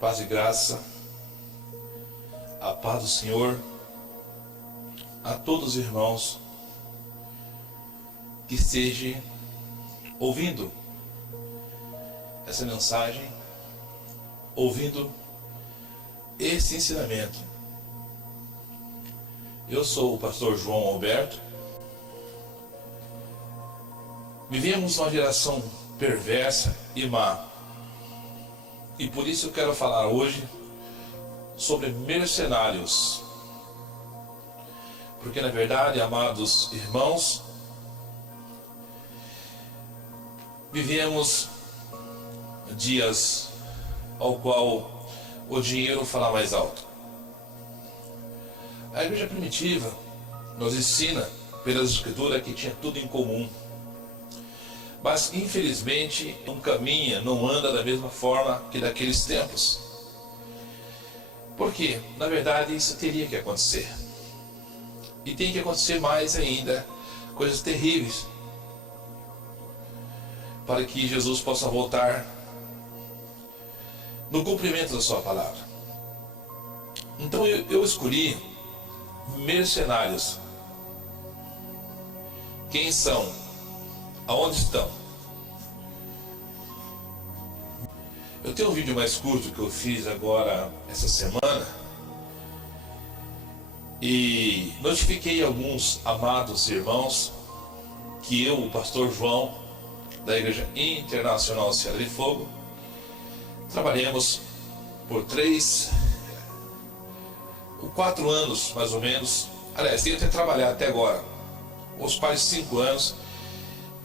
Paz e graça, a paz do Senhor a todos os irmãos que estejam ouvindo essa mensagem, ouvindo esse ensinamento. Eu sou o pastor João Alberto. Vivemos uma geração perversa e má, e por isso eu quero falar hoje sobre mercenários. Porque na verdade, amados irmãos, vivemos dias ao qual o dinheiro fala mais alto. A igreja primitiva nos ensina pelas escrituras que tinha tudo em comum, mas infelizmente não caminha, não anda da mesma forma que daqueles tempos. Porque na verdade isso teria que acontecer, e tem que acontecer mais ainda, coisas terríveis, para que Jesus possa voltar no cumprimento da sua palavra. Então eu escolhi mercenários. Quem são? Aonde estão? Eu tenho um vídeo mais curto que eu fiz agora essa semana e notifiquei alguns amados irmãos que eu, o pastor João, da Igreja Internacional Ceará de Fogo, trabalhamos por 4 anos mais ou menos. Aliás, tenho até trabalhado até agora, os quase 5 anos.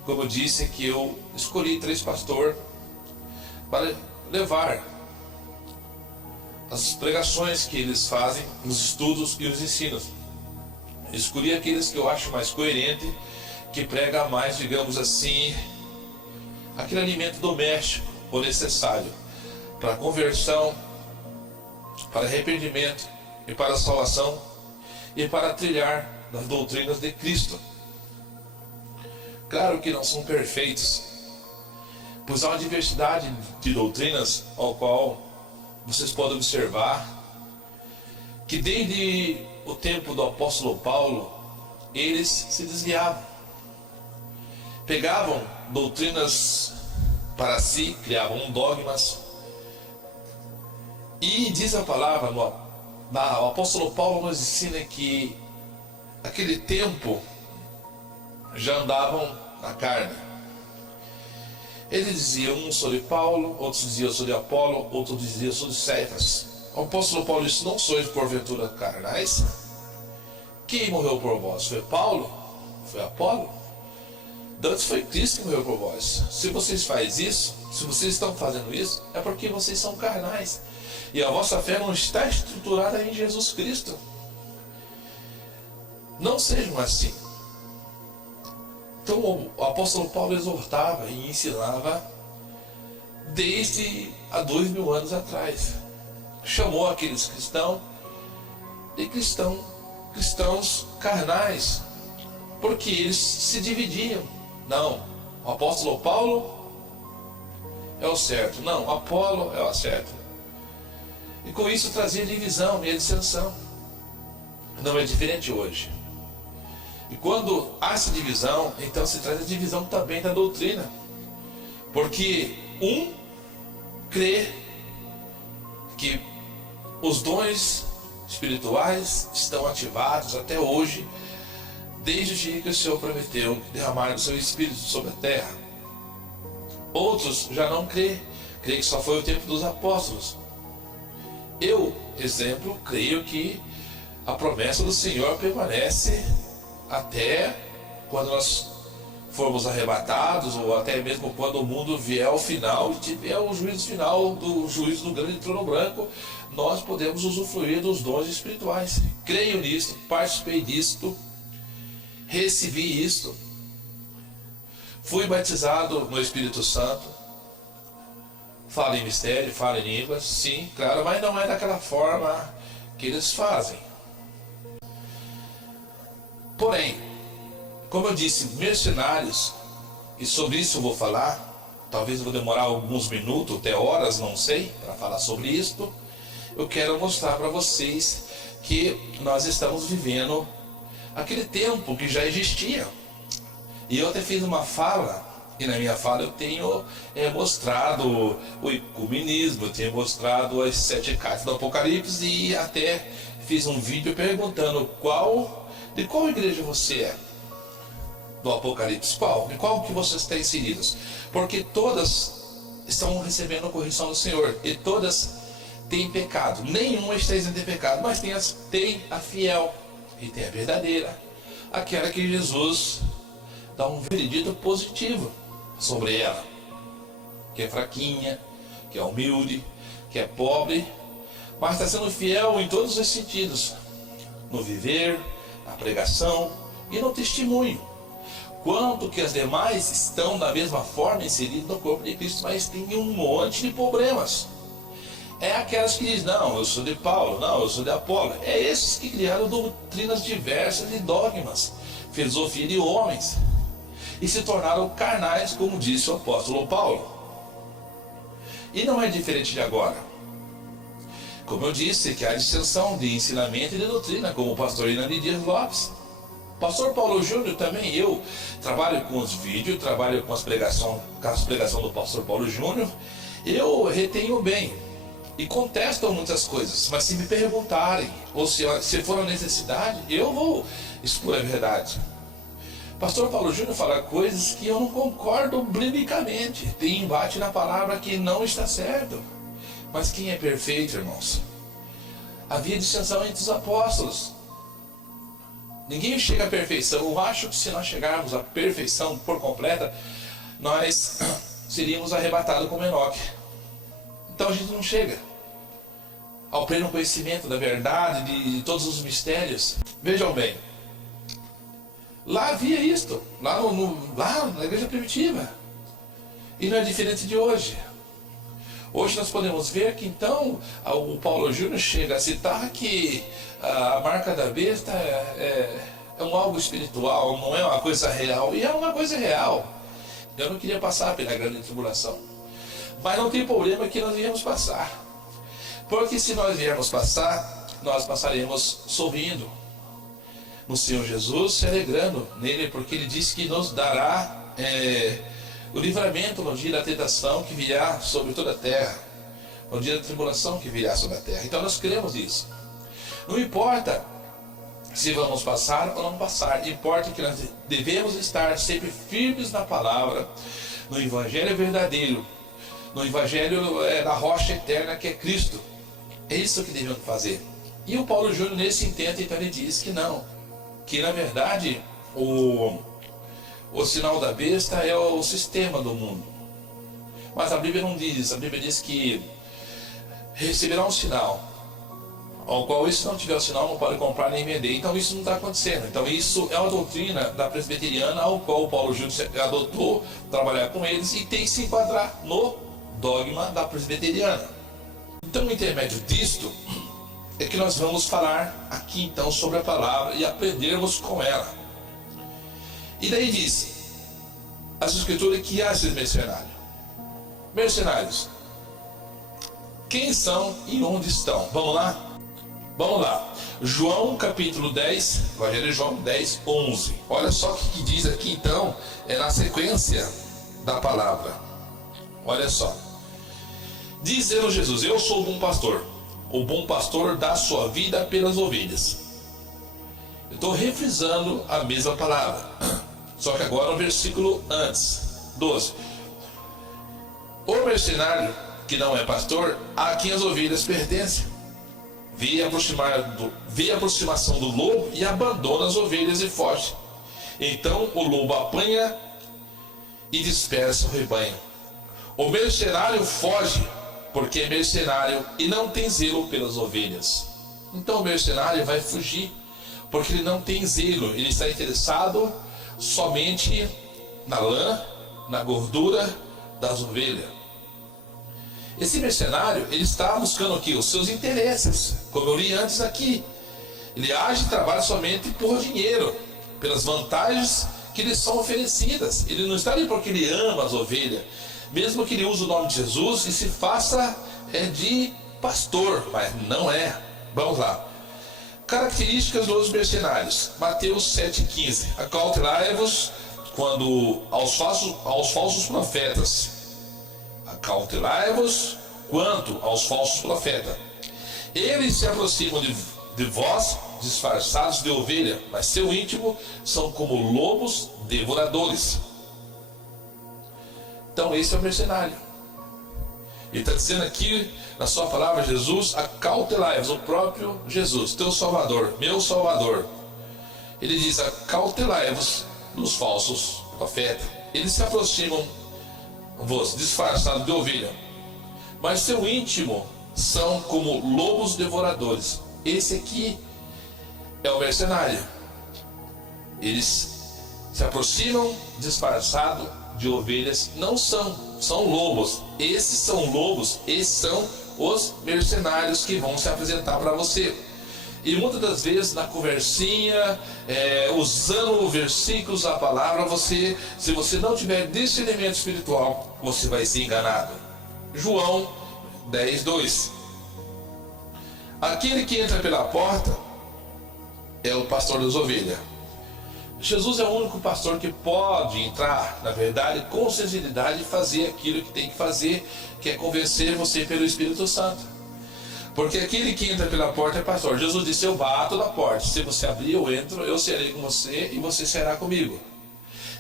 Como eu disse, que eu escolhi 3 pastores para levar as pregações que eles fazem, os estudos e os ensinos. Escolhi aqueles que eu acho mais coerente, que prega mais, digamos assim, aquele alimento doméstico ou necessário para a conversão, para arrependimento e para a salvação e para trilhar nas doutrinas de Cristo. Claro que não são perfeitos, pois há uma diversidade de doutrinas ao qual vocês podem observar que desde o tempo do apóstolo Paulo eles se desviavam, pegavam doutrinas para si, criavam dogmas, e diz a palavra, o apóstolo Paulo nos ensina que naquele tempo já andavam na carne. Ele dizia, um sou de Paulo, outros diziam sou de Apolo, outros diziam sou de Cefas. O apóstolo Paulo disse, não sois porventura carnais? Quem morreu por vós? Foi Paulo? Foi Apolo? Antes foi Cristo que morreu por vós. Se vocês fazem isso, se vocês estão fazendo isso, é porque vocês são carnais, e a vossa fé não está estruturada em Jesus Cristo. Não sejam assim. Então o apóstolo Paulo exortava e ensinava desde há 2000 anos atrás. Chamou aqueles cristãos de cristãos carnais, porque eles se dividiam. Não, o apóstolo Paulo é o certo, não, Apolo é o certo. E com isso trazia divisão e dissensão. Não é diferente hoje. E quando há essa divisão, então se traz a divisão também da doutrina. Porque um crê que os dons espirituais estão ativados até hoje, desde o dia que o Senhor prometeu derramar o seu Espírito sobre a terra. Outros já não crê que só foi o tempo dos apóstolos. Eu, exemplo, creio que a promessa do Senhor permanece até quando nós formos arrebatados, ou até mesmo quando o mundo vier ao final e tiver o juízo final, do juízo do grande trono branco, nós podemos usufruir dos dons espirituais. Creio nisto, participei disto, recebi isto, fui batizado no Espírito Santo, falo em mistério, falo em línguas, sim, claro, mas não é daquela forma que eles fazem. Porém, como eu disse, mercenários, e sobre isso eu vou falar, talvez eu vou demorar alguns minutos, até horas, não sei, para falar sobre isto. Eu quero mostrar para vocês que nós estamos vivendo aquele tempo que já existia. E eu até fiz uma fala, e na minha fala eu tenho mostrado o ecumenismo, eu tenho mostrado as 7 cartas do Apocalipse, e até fiz um vídeo perguntando de qual igreja você é do Apocalipse, de qual que vocês estão inseridos, porque todas estão recebendo a correção do Senhor, e todas têm pecado, nenhuma está isenta de pecado, mas tem a fiel, e tem a verdadeira, aquela que Jesus dá um veredito positivo sobre ela, que é fraquinha, que é humilde, que é pobre, mas está sendo fiel em todos os sentidos, no viver, na pregação e no testemunho. Quanto que as demais estão da mesma forma inseridas no corpo de Cristo, mas tem um monte de problemas. É aquelas que dizem, não, eu sou de Paulo, não, eu sou de Apolo. É esses que criaram doutrinas diversas e dogmas, filosofia de homens, e se tornaram carnais, como disse o apóstolo Paulo. E não é diferente de agora. Como eu disse, que há dissensão de ensinamento e de doutrina, como o pastor Hernani Dias Lopes. Pastor Paulo Júnior também, eu trabalho com os vídeos, trabalho com as pregações do pastor Paulo Júnior, eu retenho bem e contesto muitas coisas, mas se me perguntarem, ou se for a necessidade, eu vou expor a verdade. Pastor Paulo Júnior fala coisas que eu não concordo biblicamente, tem embate na palavra que não está certo. Mas quem é perfeito, irmãos? Havia dissensão entre os apóstolos. Ninguém chega à perfeição. Eu acho que se nós chegarmos à perfeição por completa, nós seríamos arrebatados como Enoque. Então a gente não chega ao pleno conhecimento da verdade, de todos os mistérios. Vejam bem, lá havia isto, lá na igreja primitiva. E não é diferente de hoje. Hoje nós podemos ver que então o Paulo Júnior chega a citar que a marca da besta é algo espiritual, não é uma coisa real. E é uma coisa real. Eu não queria passar pela grande tribulação, mas não tem problema que nós viemos passar. Porque se nós viermos passar, nós passaremos sorrindo no Senhor Jesus, se alegrando nele, porque ele disse que nos dará o livramento no dia da tentação que virá sobre toda a terra, no dia da tribulação que virá sobre a terra. Então nós cremos nisso. Não importa se vamos passar ou não passar, importa que nós devemos estar sempre firmes na palavra, no evangelho verdadeiro, no evangelho da rocha eterna que é Cristo. É isso que devemos fazer. E o Paulo Júnior nesse intento, então ele diz que não, que na verdade o sinal da besta é o sistema do mundo. Mas a Bíblia não diz, a Bíblia diz que receberá um sinal, ao qual se não tiver o sinal não pode comprar nem vender. Então isso não está acontecendo. Então isso é uma doutrina da presbiteriana, ao qual o Paulo Júnior adotou, trabalhar com eles e tem que se enquadrar no dogma da presbiteriana. Então, no intermédio disto, é que nós vamos falar aqui então sobre a palavra e aprendermos com ela. E daí diz as escrituras que há esses mercenários. Mercenários, quem são e onde estão? Vamos lá? Vamos lá. João capítulo 10, Evangelho de João 10, 11. Olha só o que diz aqui então, na sequência da palavra. Olha só. Dizendo Jesus, eu sou o bom pastor dá sua vida pelas ovelhas. Eu estou refrisando a mesma palavra, só que agora no versículo antes, 12. O mercenário, que não é pastor, a quem as ovelhas pertencem, vê a aproximação do lobo e abandona as ovelhas e foge. Então o lobo apanha e dispersa o rebanho. O mercenário foge, porque é mercenário e não tem zelo pelas ovelhas. Então o mercenário vai fugir, porque ele não tem zelo, ele está interessado somente na lã, na gordura das ovelhas. Esse mercenário, ele está buscando aqui os seus interesses, como eu li antes aqui. Ele age e trabalha somente por dinheiro, pelas vantagens que lhe são oferecidas. Ele não está ali porque ele ama as ovelhas, mesmo que ele use o nome de Jesus e se faça de pastor, mas não é. Vamos lá. Características dos mercenários. Mateus 7,15. Acautelai-vos quando aos falsos profetas. Acautelai-vos quanto aos falsos profetas. Eles se aproximam de vós disfarçados de ovelha, mas seu íntimo são como lobos devoradores. Então esse é o mercenário. Ele está dizendo aqui na sua palavra, Jesus, acautelai-vos, o próprio Jesus, teu Salvador, meu Salvador. Ele diz, acautelai-vos dos falsos profetas. Eles se aproximam-vos disfarçados de ovelha, mas seu íntimo são como lobos devoradores. Esse aqui é o mercenário. Eles se aproximam disfarçados de ovelhas, não são lobos. Esses são lobos, esses são os mercenários que vão se apresentar para você. E muitas das vezes na conversinha, usando versículos da palavra, se você não tiver discernimento espiritual, você vai ser enganado. João 10:2. Aquele que entra pela porta é o pastor das ovelhas. Jesus é o único pastor que pode entrar, na verdade, com sinceridade e fazer aquilo que tem que fazer, que é convencer você pelo Espírito Santo. Porque aquele que entra pela porta é pastor. Jesus disse, eu bato na porta, se você abrir eu entro, eu serei com você e você será comigo.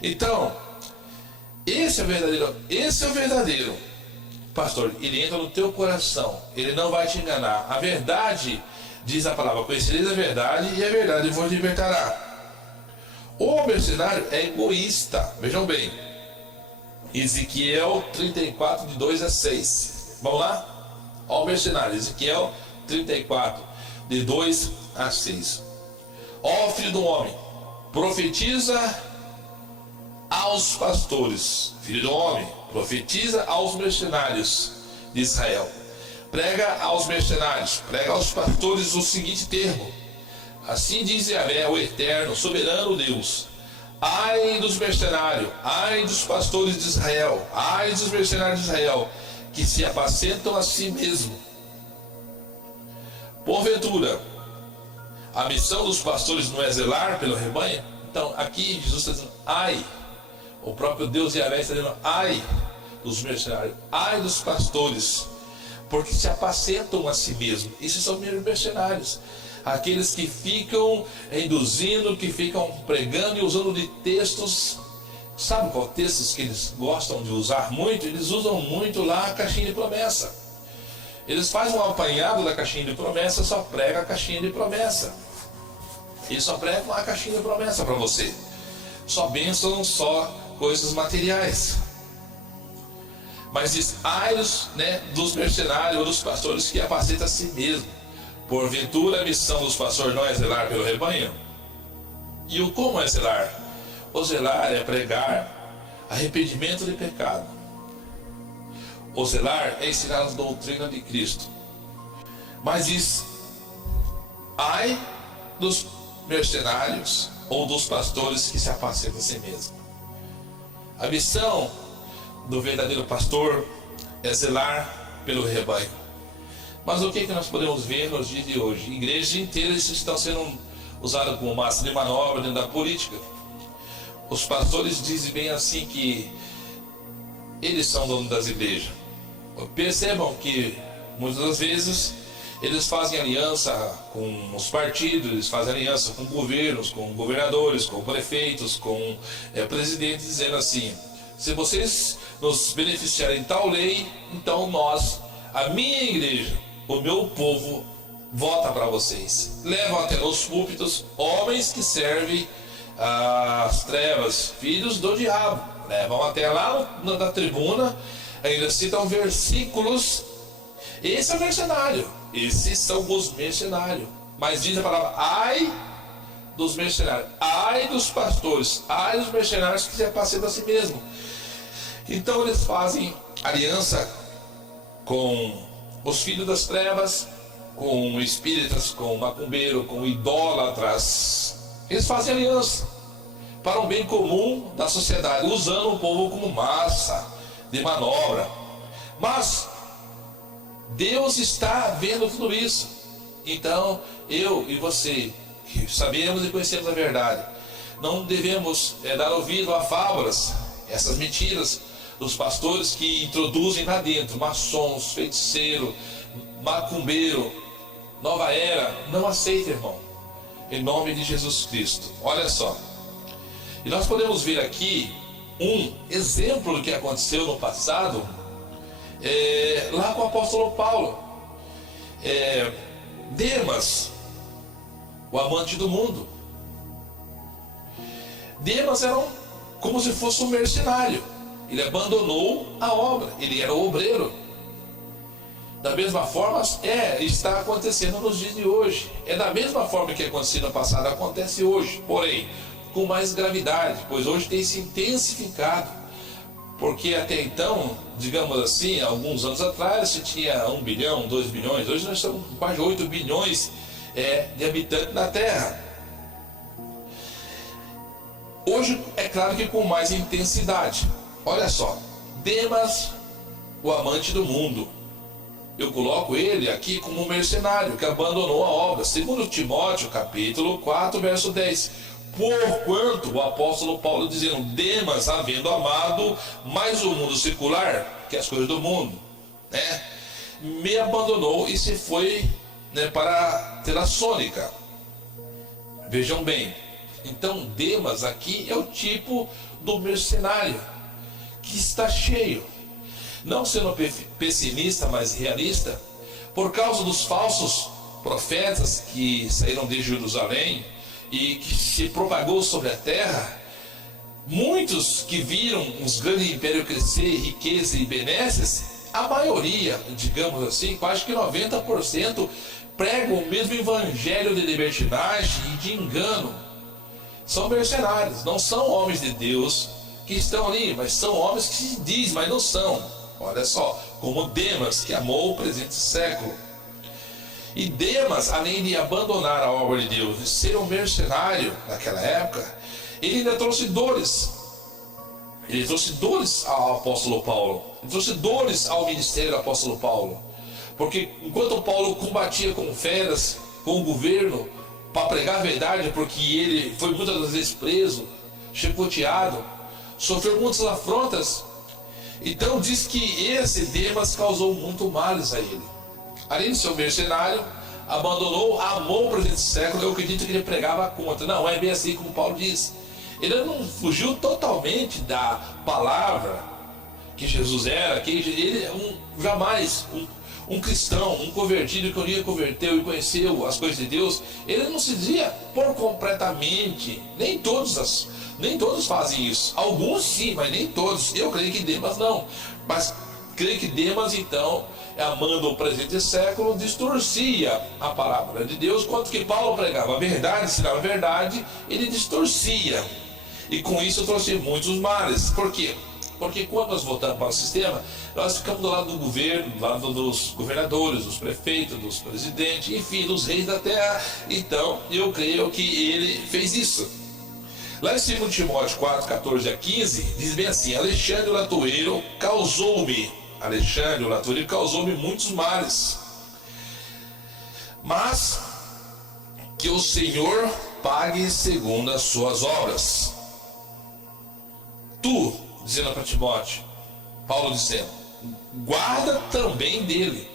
Então, esse é o verdadeiro pastor. Ele entra no teu coração, ele não vai te enganar. A verdade, diz a palavra, conhecereis a verdade e a verdade vos libertará. O mercenário é egoísta. Vejam bem, Ezequiel 34, de 2 a 6. Vamos lá? Olha o mercenário, Ezequiel 34, de 2 a 6. Ó filho do homem, profetiza aos pastores. Filho do homem, profetiza aos mercenários de Israel. Prega aos mercenários, prega aos pastores o seguinte termo: assim diz Yahvé, o eterno, soberano Deus: ai dos mercenários, ai dos pastores de Israel, ai dos mercenários de Israel, que se apacentam a si mesmo. Porventura, a missão dos pastores não é zelar pelo rebanho? Então, aqui Jesus está dizendo, ai. O próprio Deus Yahvé está dizendo, ai dos mercenários, ai dos pastores, porque se apacentam a si mesmo. Esses são mercenários. Aqueles que ficam induzindo, que ficam pregando e usando de textos. Sabe qual textos que eles gostam de usar muito? Eles usam muito lá a caixinha de promessa. Eles fazem um apanhado da caixinha de promessa, só prega a caixinha de promessa. Eles só pregam a caixinha de promessa para você. Só bênção, só coisas materiais. Mas diz, ai dos mercenários ou dos pastores que apacentam a si mesmo. Porventura a missão dos pastores não é zelar pelo rebanho? E o como é zelar? O zelar é pregar arrependimento de pecado. O zelar é ensinar a doutrina de Cristo. Mas diz, ai dos mercenários ou dos pastores que se apacentam a si mesmo. A missão do verdadeiro pastor é zelar pelo rebanho. Mas o que nós podemos ver nos dias de hoje? Igrejas inteiras estão sendo usadas como massa de manobra dentro da política. Os pastores dizem bem assim que eles são donos das igrejas. Percebam que muitas das vezes eles fazem aliança com os partidos, eles fazem aliança com governos, com governadores, com prefeitos, com presidentes, dizendo assim, se vocês nos beneficiarem tal lei, então nós, a minha igreja, o meu povo, vota para vocês. Levam até os púlpitos homens que servem as trevas, filhos do diabo. Levam até lá na tribuna, ainda citam versículos. Esse é o mercenário. Esses são os mercenários. Mas diz a palavra, ai dos mercenários, ai dos pastores, ai dos mercenários que se apacentam a si mesmo. Então eles fazem aliança com os filhos das trevas, com espíritas, com macumbeiro, com idólatras. Eles fazem aliança para um bem comum da sociedade, usando o povo como massa, de manobra. Mas Deus está vendo tudo isso. Então, eu e você, que sabemos e conhecemos a verdade, não devemos dar ouvido a fábulas, essas mentiras dos pastores que introduzem lá dentro maçons, feiticeiro, macumbeiro, nova era. Não aceita, irmão, em nome de Jesus Cristo. Olha só, e nós podemos ver aqui um exemplo do que aconteceu no passado, lá com o apóstolo Paulo. Demas, o amante do mundo. Demas era como se fosse um mercenário. Ele abandonou a obra, ele era obreiro. Da mesma forma, está acontecendo nos dias de hoje. É da mesma forma que aconteceu no passado, acontece hoje, porém com mais gravidade, pois hoje tem se intensificado. Porque até então, digamos assim, alguns anos atrás, se tinha 1 bilhão, 2 bilhões, hoje nós estamos com quase 8 bilhões de habitantes na Terra. Hoje, é claro que com mais intensidade. Olha só, Demas, o amante do mundo. Eu coloco ele aqui como um mercenário que abandonou a obra. Segundo Timóteo, capítulo 4, verso 10. Porquanto o apóstolo Paulo dizendo, Demas, havendo amado mais o mundo secular que as coisas do mundo, me abandonou e se foi para a Terassônica. Vejam bem, então Demas aqui é o tipo do mercenário que está cheio, não sendo pessimista, mas realista, por causa dos falsos profetas que saíram de Jerusalém e que se propagou sobre a terra. Muitos que viram os grandes impérios crescer, riqueza e benesses, a maioria, digamos assim, quase que 90%, pregam o mesmo evangelho de libertinagem e de engano. São mercenários, não são homens de Deus que estão ali, mas são homens que se dizem, mas não são. Olha só, como Demas, que amou o presente século. E Demas, além de abandonar a obra de Deus e ser um mercenário naquela época, ele ainda trouxe dores. Ele trouxe dores ao apóstolo Paulo. Ele trouxe dores ao ministério do apóstolo Paulo. Porque enquanto Paulo combatia com feras, com o governo, para pregar a verdade, porque ele foi muitas das vezes preso, chicoteado, sofreu muitas afrontas. Então diz que esse Demas causou muito males a ele. Além de ser um mercenário, abandonou, amou o presente século. Eu acredito que ele pregava contra. Não é bem assim como Paulo diz. Ele não fugiu totalmente da palavra que Jesus era, que ele jamais um cristão, um convertido que um dia converteu e conheceu as coisas de Deus, ele não se dizia por completamente. Nem todos fazem isso. Alguns sim, mas nem todos. Eu creio que Demas não. Mas creio que Demas, então, amando o presente século, distorcia a palavra de Deus, quanto que Paulo pregava a verdade, ensinava a verdade, ele distorcia. E com isso trouxe muitos males. Por quê? Porque quando nós voltamos para o sistema, nós ficamos do lado do governo, do lado dos governadores, dos prefeitos, dos presidentes, enfim, dos reis da terra. Então, eu creio que ele fez isso. Lá em 2 Timóteo 4, 14 a 15, diz bem assim: Alexandre o Latoeiro causou-me muitos males, mas que o Senhor pague segundo as suas obras. Tu, dizendo para Timóteo, Paulo dizendo, guarda também dele,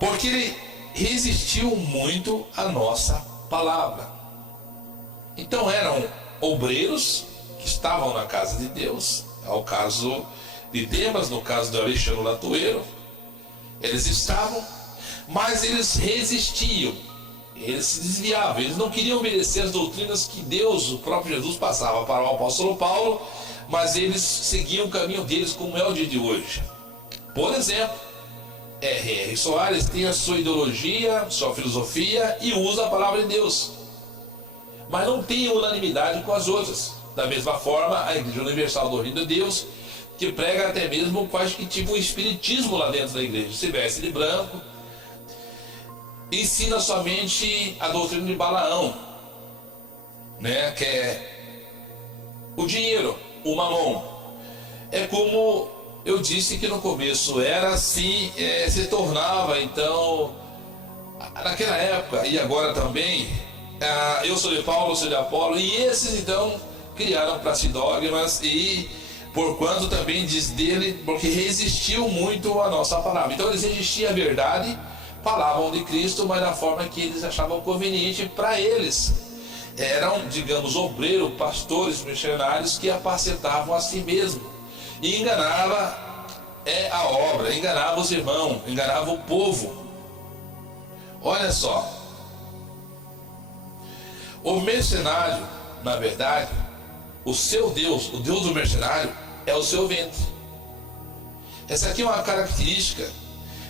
porque ele resistiu muito à nossa palavra. Então eram obreiros que estavam na casa de Deus, ao caso de Demas, no caso do Alexandre Latoeiro, eles estavam, mas eles resistiam, eles se desviavam, eles não queriam obedecer as doutrinas que Deus, o próprio Jesus, passava para o apóstolo Paulo, mas eles seguiam o caminho deles, como é o dia de hoje. Por exemplo, R.R. Soares tem a sua ideologia, sua filosofia e usa a palavra de Deus, mas não tem unanimidade com as outras. Da mesma forma, a Igreja Universal do Reino de Deus, que prega até mesmo quase que tipo um espiritismo lá dentro da igreja, se veste de branco, ensina somente a doutrina de Balaão, que é o dinheiro, o mamon, é como eu disse que no começo era assim, se tornava então, naquela época e agora também, eu sou de Paulo, eu sou de Apolo, e esses então criaram para si dogmas, e porquanto também diz dele, porque resistiu muito à nossa palavra. Então eles resistiam à verdade, falavam de Cristo, mas da forma que eles achavam conveniente para eles. Eram, digamos, obreiros, pastores, missionários que apacentavam a si mesmo. E enganava a obra, enganava os irmãos, enganava o povo. Olha só. O mercenário, na verdade, o seu Deus, o Deus do mercenário, é o seu ventre. Essa aqui é uma característica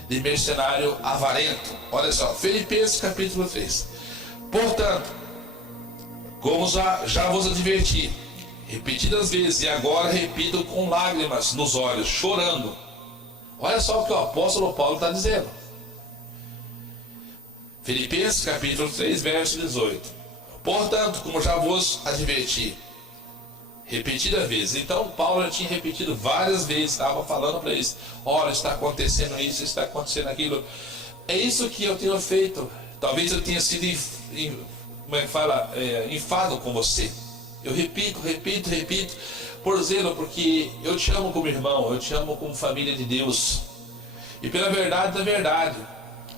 de mercenário avarento. Olha só, Filipenses capítulo 3. Portanto, como já vos adverti repetidas vezes, e agora repito com lágrimas nos olhos, chorando. Olha só o que o apóstolo Paulo está dizendo. Filipenses capítulo 3, verso 18. Portanto, como já vos adverti repetidas vezes. Então Paulo já tinha repetido várias vezes, estava falando para eles: olha, está acontecendo isso, está acontecendo aquilo. É isso que eu tenho feito. Talvez eu tenha sido enfado com você. Eu repito, por zelo, porque eu te amo como irmão, eu te amo como família de Deus. E pela verdade da verdade,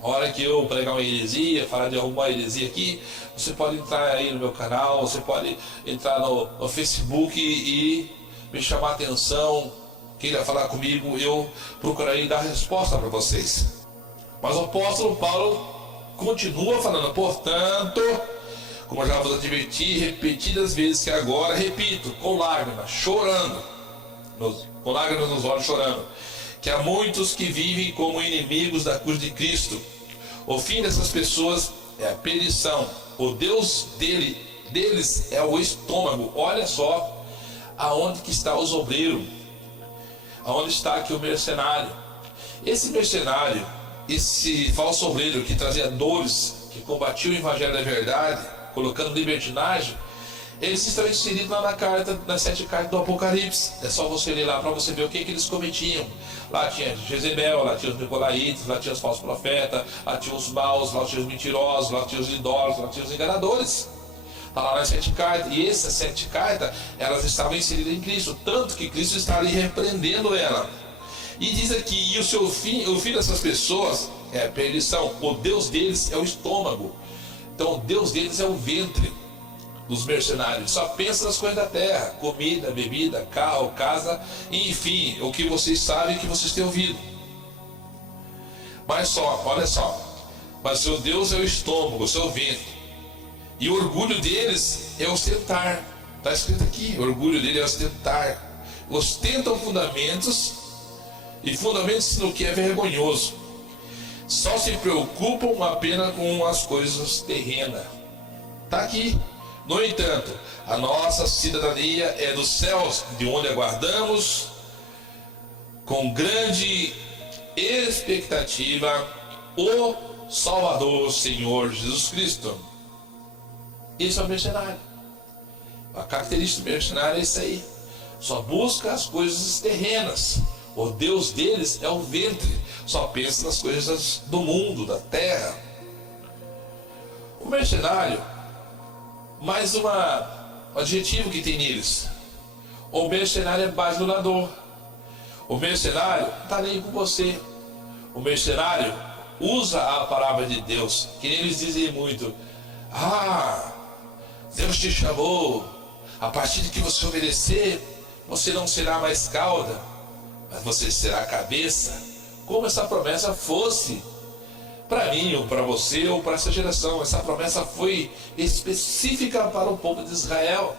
a hora que eu pregar uma heresia, falar de alguma heresia aqui, você pode entrar aí no meu canal, você pode entrar no Facebook e me chamar a atenção, queira falar comigo, eu procurarei dar resposta para vocês. Mas o apóstolo Paulo continua falando: portanto, como já vos adverti repetidas vezes, que agora repito, com lágrimas, chorando, com lágrimas nos olhos, chorando, que há muitos que vivem como inimigos da cruz de Cristo. O fim dessas pessoas é a perdição. O Deus deles é o estômago. Olha só aonde que está os obreiros, aonde está aqui o mercenário. Esse mercenário, esse falso obreiro que trazia dores, que combatia o evangelho da verdade, colocando libertinagem, eles estão inseridos lá nas 7 cartas do Apocalipse. É só você ler lá para você ver o que eles cometiam. Lá tinha Jezebel, lá tinha os Nicolaitas, lá tinha os falsos profetas, lá tinha os maus, lá tinha os mentirosos, lá tinha os idólatras, lá tinha os enganadores. Está lá nas 7 cartas. E essas 7 cartas, elas estavam inseridas em Cristo, tanto que Cristo está ali repreendendo ela. E diz aqui: e o fim dessas pessoas é a perdição. O Deus deles é o estômago. Então o Deus deles é o ventre dos mercenários. Só pensa nas coisas da terra: comida, bebida, carro, casa, enfim, o que vocês sabem, que vocês têm ouvido. Mas só, olha só, mas seu Deus é o estômago, o seu ventre. E o orgulho deles é ostentar. Está escrito aqui: o orgulho deles é ostentar. Ostentam fundamentos, e fundamentos no que é vergonhoso. Só se preocupam apenas com as coisas terrenas. Está aqui. No entanto, a nossa cidadania é dos céus, de onde aguardamos com grande expectativa o Salvador, Senhor Jesus Cristo. Esse é o mercenário. A característica do mercenário é isso aí. Só busca as coisas terrenas. O Deus deles é o ventre. Só pensa nas coisas do mundo, da terra. O mercenário, mais um adjetivo que tem neles: o mercenário é bajulador. O mercenário não está nem com você. O mercenário usa a palavra de Deus, que eles dizem muito: Deus te chamou, a partir de que você obedecer, você não será mais cauda, mas você será cabeça. Como essa promessa fosse para mim, ou para você, ou para essa geração. Essa promessa foi específica para o povo de Israel.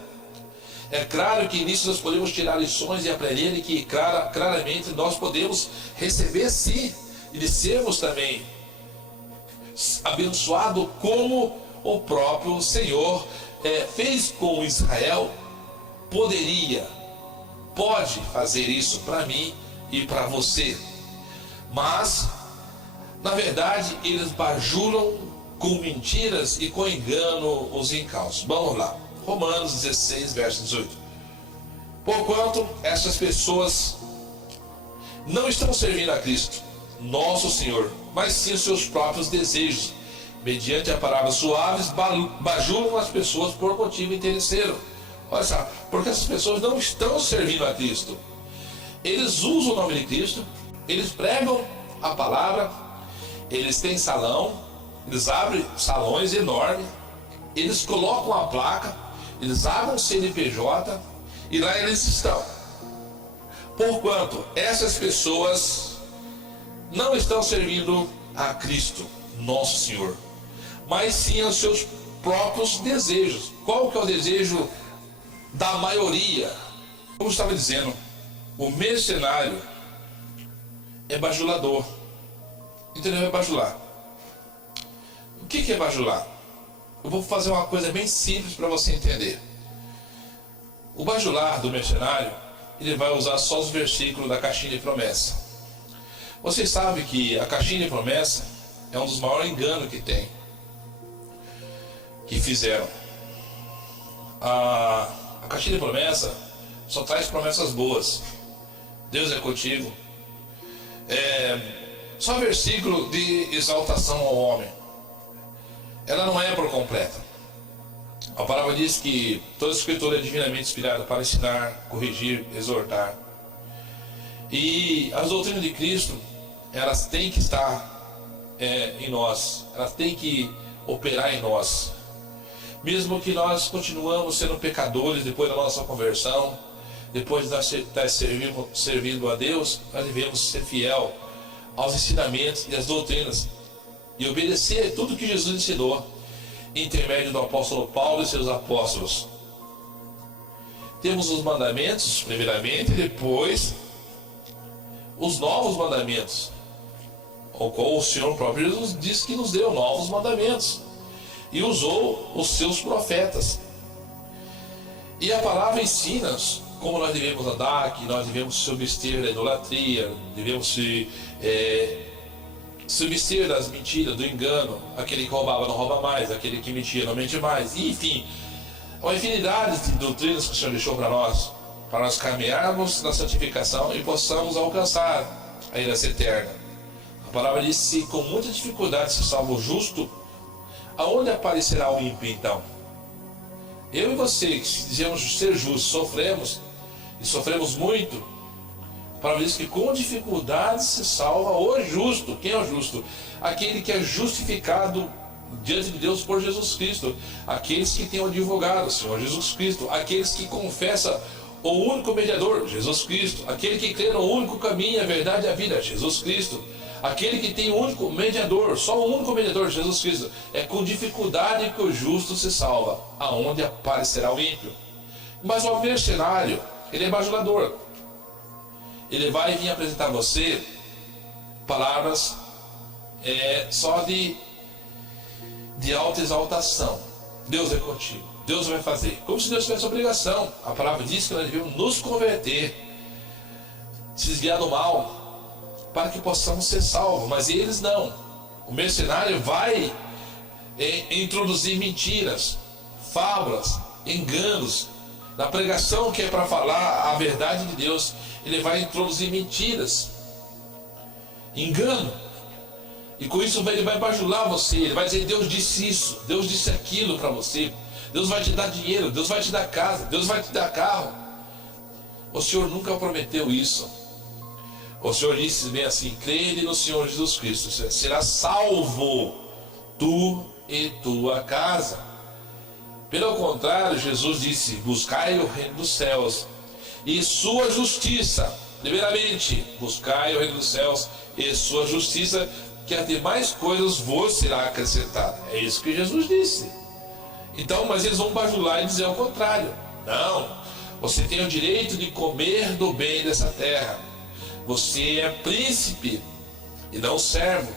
É claro que nisso nós podemos tirar lições e aprender, e que claramente nós podemos receber sim, e de sermos também abençoados como o próprio Senhor fez com Israel. Pode fazer isso para mim e para você. Mas, na verdade, eles bajulam com mentiras e com engano os incautos. Vamos lá. Romanos 16, verso 18. Porquanto essas pessoas não estão servindo a Cristo, nosso Senhor, mas sim os seus próprios desejos. Mediante a palavra suaves, bajulam as pessoas por motivo interesseiro. Olha só, porque essas pessoas não estão servindo a Cristo. Eles usam o nome de Cristo, eles pregam a palavra, eles têm salão, eles abrem salões enormes, eles colocam a placa, eles abrem um CNPJ e lá eles estão. Porquanto essas pessoas não estão servindo a Cristo, nosso Senhor, mas sim aos seus próprios desejos. Qual que é o desejo da maioria? Como eu estava dizendo, o mercenário é bajulador. Entendeu? É bajular. O que é bajular? Eu vou fazer uma coisa bem simples para você entender. O bajular do mercenário, ele vai usar só os versículos da caixinha de promessa. Vocês sabem que a caixinha de promessa é um dos maiores enganos que tem, que fizeram. A caixinha de promessa só traz promessas boas. Deus é contigo. Só versículo de exaltação ao homem. Ela não é por completa. A palavra diz que toda a escritura é divinamente inspirada para ensinar, corrigir, exortar. E as doutrinas de Cristo, elas têm que estar em nós. Elas têm que operar em nós. Mesmo que nós continuamos sendo pecadores depois da nossa conversão, depois de nós estar servindo a Deus, nós devemos ser fiel aos ensinamentos e às doutrinas e obedecer tudo que Jesus ensinou, intermédio do apóstolo Paulo e seus apóstolos. Temos os mandamentos, primeiramente, e depois os novos mandamentos, ao qual o Senhor próprio Jesus disse que nos deu novos mandamentos e usou os seus profetas. E a palavra ensina como nós devemos andar, que nós devemos se submeter da idolatria, devemos se submeter das mentiras, do engano. Aquele que roubava não rouba mais, aquele que mentia não mente mais. E, enfim, uma infinidade de doutrinas que o Senhor deixou para nós caminharmos na santificação e possamos alcançar a herança eterna. A palavra diz: se com muita dificuldade se salva o justo, aonde aparecerá o ímpio então? Eu e você, que dizemos ser justos, sofremos, e sofremos muito. A palavra diz que com dificuldade se salva o justo. Quem é o justo? Aquele que é justificado diante de Deus por Jesus Cristo. Aqueles que têm o advogado, o Senhor Jesus Cristo. Aqueles que confessam o único mediador, Jesus Cristo. Aquele que crê no único caminho, a verdade e a vida, Jesus Cristo. Aquele que tem o único mediador, só o único mediador, Jesus Cristo. É com dificuldade que o justo se salva, aonde aparecerá o ímpio. Mas o mercenário, ele é bajulador. Ele vai vir apresentar a você palavras só de alta exaltação. Deus é contigo, Deus vai fazer, como se Deus tivesse obrigação. A palavra diz que nós devemos nos converter, se desviar do mal, para que possamos ser salvos. Mas eles não. O mercenário vai introduzir mentiras, fábulas, enganos. Na pregação que é para falar a verdade de Deus, ele vai introduzir mentiras, engano. E com isso ele vai bajular você. Ele vai dizer: Deus disse isso, Deus disse aquilo para você. Deus vai te dar dinheiro, Deus vai te dar casa, Deus vai te dar carro. O Senhor nunca prometeu isso. O Senhor disse bem assim: crede no Senhor Jesus Cristo, será salvo tu e tua casa. Pelo contrário, Jesus disse: buscai o reino dos céus e sua justiça. Primeiramente, buscai o reino dos céus e sua justiça, que as demais coisas vos será acrescentada. É isso que Jesus disse. Então, mas eles vão bajular e dizer ao contrário. Não, você tem o direito de comer do bem dessa terra. Você é príncipe e não servo.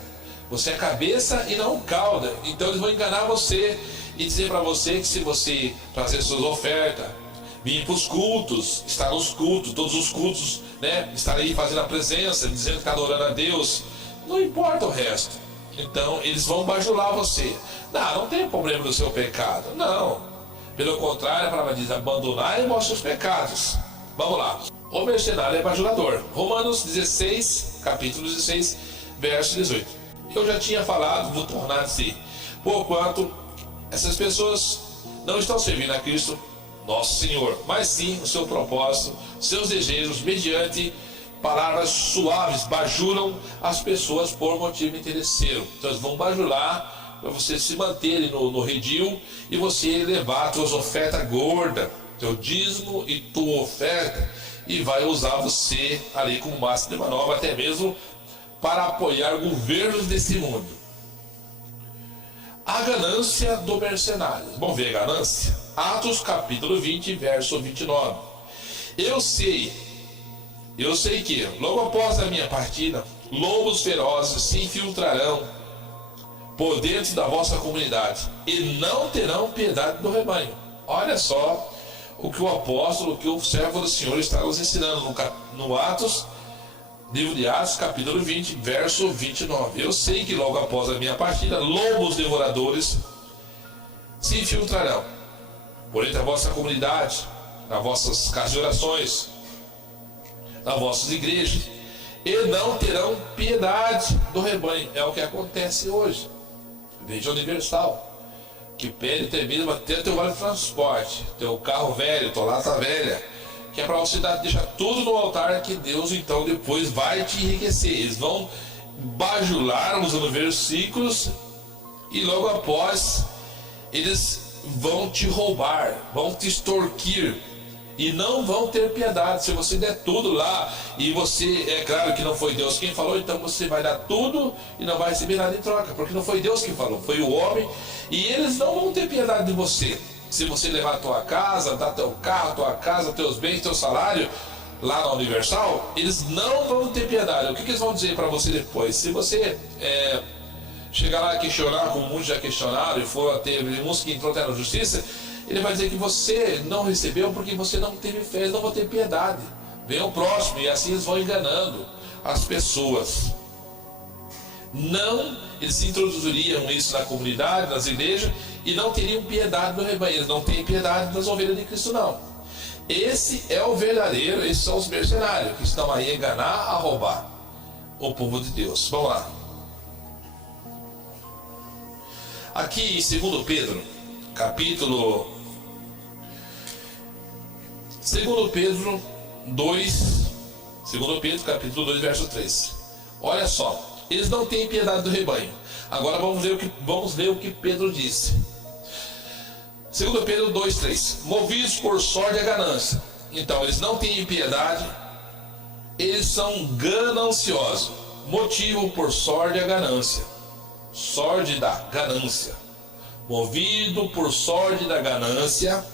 Você é cabeça e não cauda. Então eles vão enganar você e dizer para você que se você trazer suas ofertas, vir para os cultos, estar nos cultos, todos os cultos, estar aí fazendo a presença, dizendo que está adorando a Deus, não importa o resto. Então eles vão bajular você. Não tem problema do seu pecado. Não. Pelo contrário, a palavra diz: abandonai os vossos pecados. Vamos lá. O mercenário é bajulador. Romanos 16, capítulo 16, verso 18. Eu já tinha falado, vou tornar a dizer, porquanto essas pessoas não estão servindo a Cristo, nosso Senhor, mas sim o seu propósito, seus desejos, mediante palavras suaves, bajulam as pessoas por motivo interesseiro. Então eles vão bajular para você se manter no redil e você levar suas ofertas gordas, teu dízimo e tua oferta, e vai usar você ali como massa de manobra, até mesmo para apoiar governos desse mundo. A ganância do mercenário. Vamos ver a ganância? Atos capítulo 20, verso 29. Eu sei que, logo após a minha partida, lobos ferozes se infiltrarão por dentro da vossa comunidade e não terão piedade do rebanho. Olha só o que o apóstolo, o que o servo do Senhor está nos ensinando no Atos, livro de Atos, capítulo 20, verso 29. Eu sei que logo após a minha partida, lobos devoradores se infiltrarão por entre a vossa comunidade, nas vossas casas de orações, nas vossas igrejas, e não terão piedade do rebanho. É o que acontece hoje. Veja Universal, que pede até mesmo até teu vale de transporte, teu carro velho, tua lata velha, que é para você deixar tudo no altar, que Deus então depois vai te enriquecer. Eles vão bajular usando versículos e logo após eles vão te roubar, vão te extorquir e não vão ter piedade. Se você der tudo lá e você, é claro que não foi Deus quem falou, então você vai dar tudo e não vai receber nada em troca, porque não foi Deus quem falou, foi o homem, e eles não vão ter piedade de você. Se você levar a tua casa, dar teu carro, tua casa, teus bens, teu salário lá na Universal, eles não vão ter piedade. O que eles vão dizer para você depois? Se você chegar lá e questionar, como muitos já questionaram, e foram ter uns que entrou até na justiça, ele vai dizer que você não recebeu porque você não teve fé, eles não vão ter piedade. Vem o próximo, e assim eles vão enganando as pessoas. Não, eles introduziriam isso na comunidade, nas igrejas, e não teriam piedade do rebanho. Eles não têm piedade das ovelhas de Cristo, não. Esse é o verdadeiro, esses são os mercenários que estão aí a enganar, a roubar o povo de Deus. Vamos lá. Aqui em 2 Pedro, capítulo 2 Pedro 2, 2 Pedro capítulo 2, verso 3. Olha só, eles não têm piedade do rebanho. Agora vamos ler o que Pedro disse. 2 Pedro 2, 3. Movidos por sorte e ganância. Então eles não têm piedade, eles são gananciosos. Motivo por sorte e ganância. Sorte da ganância. Movido por sorte da ganância,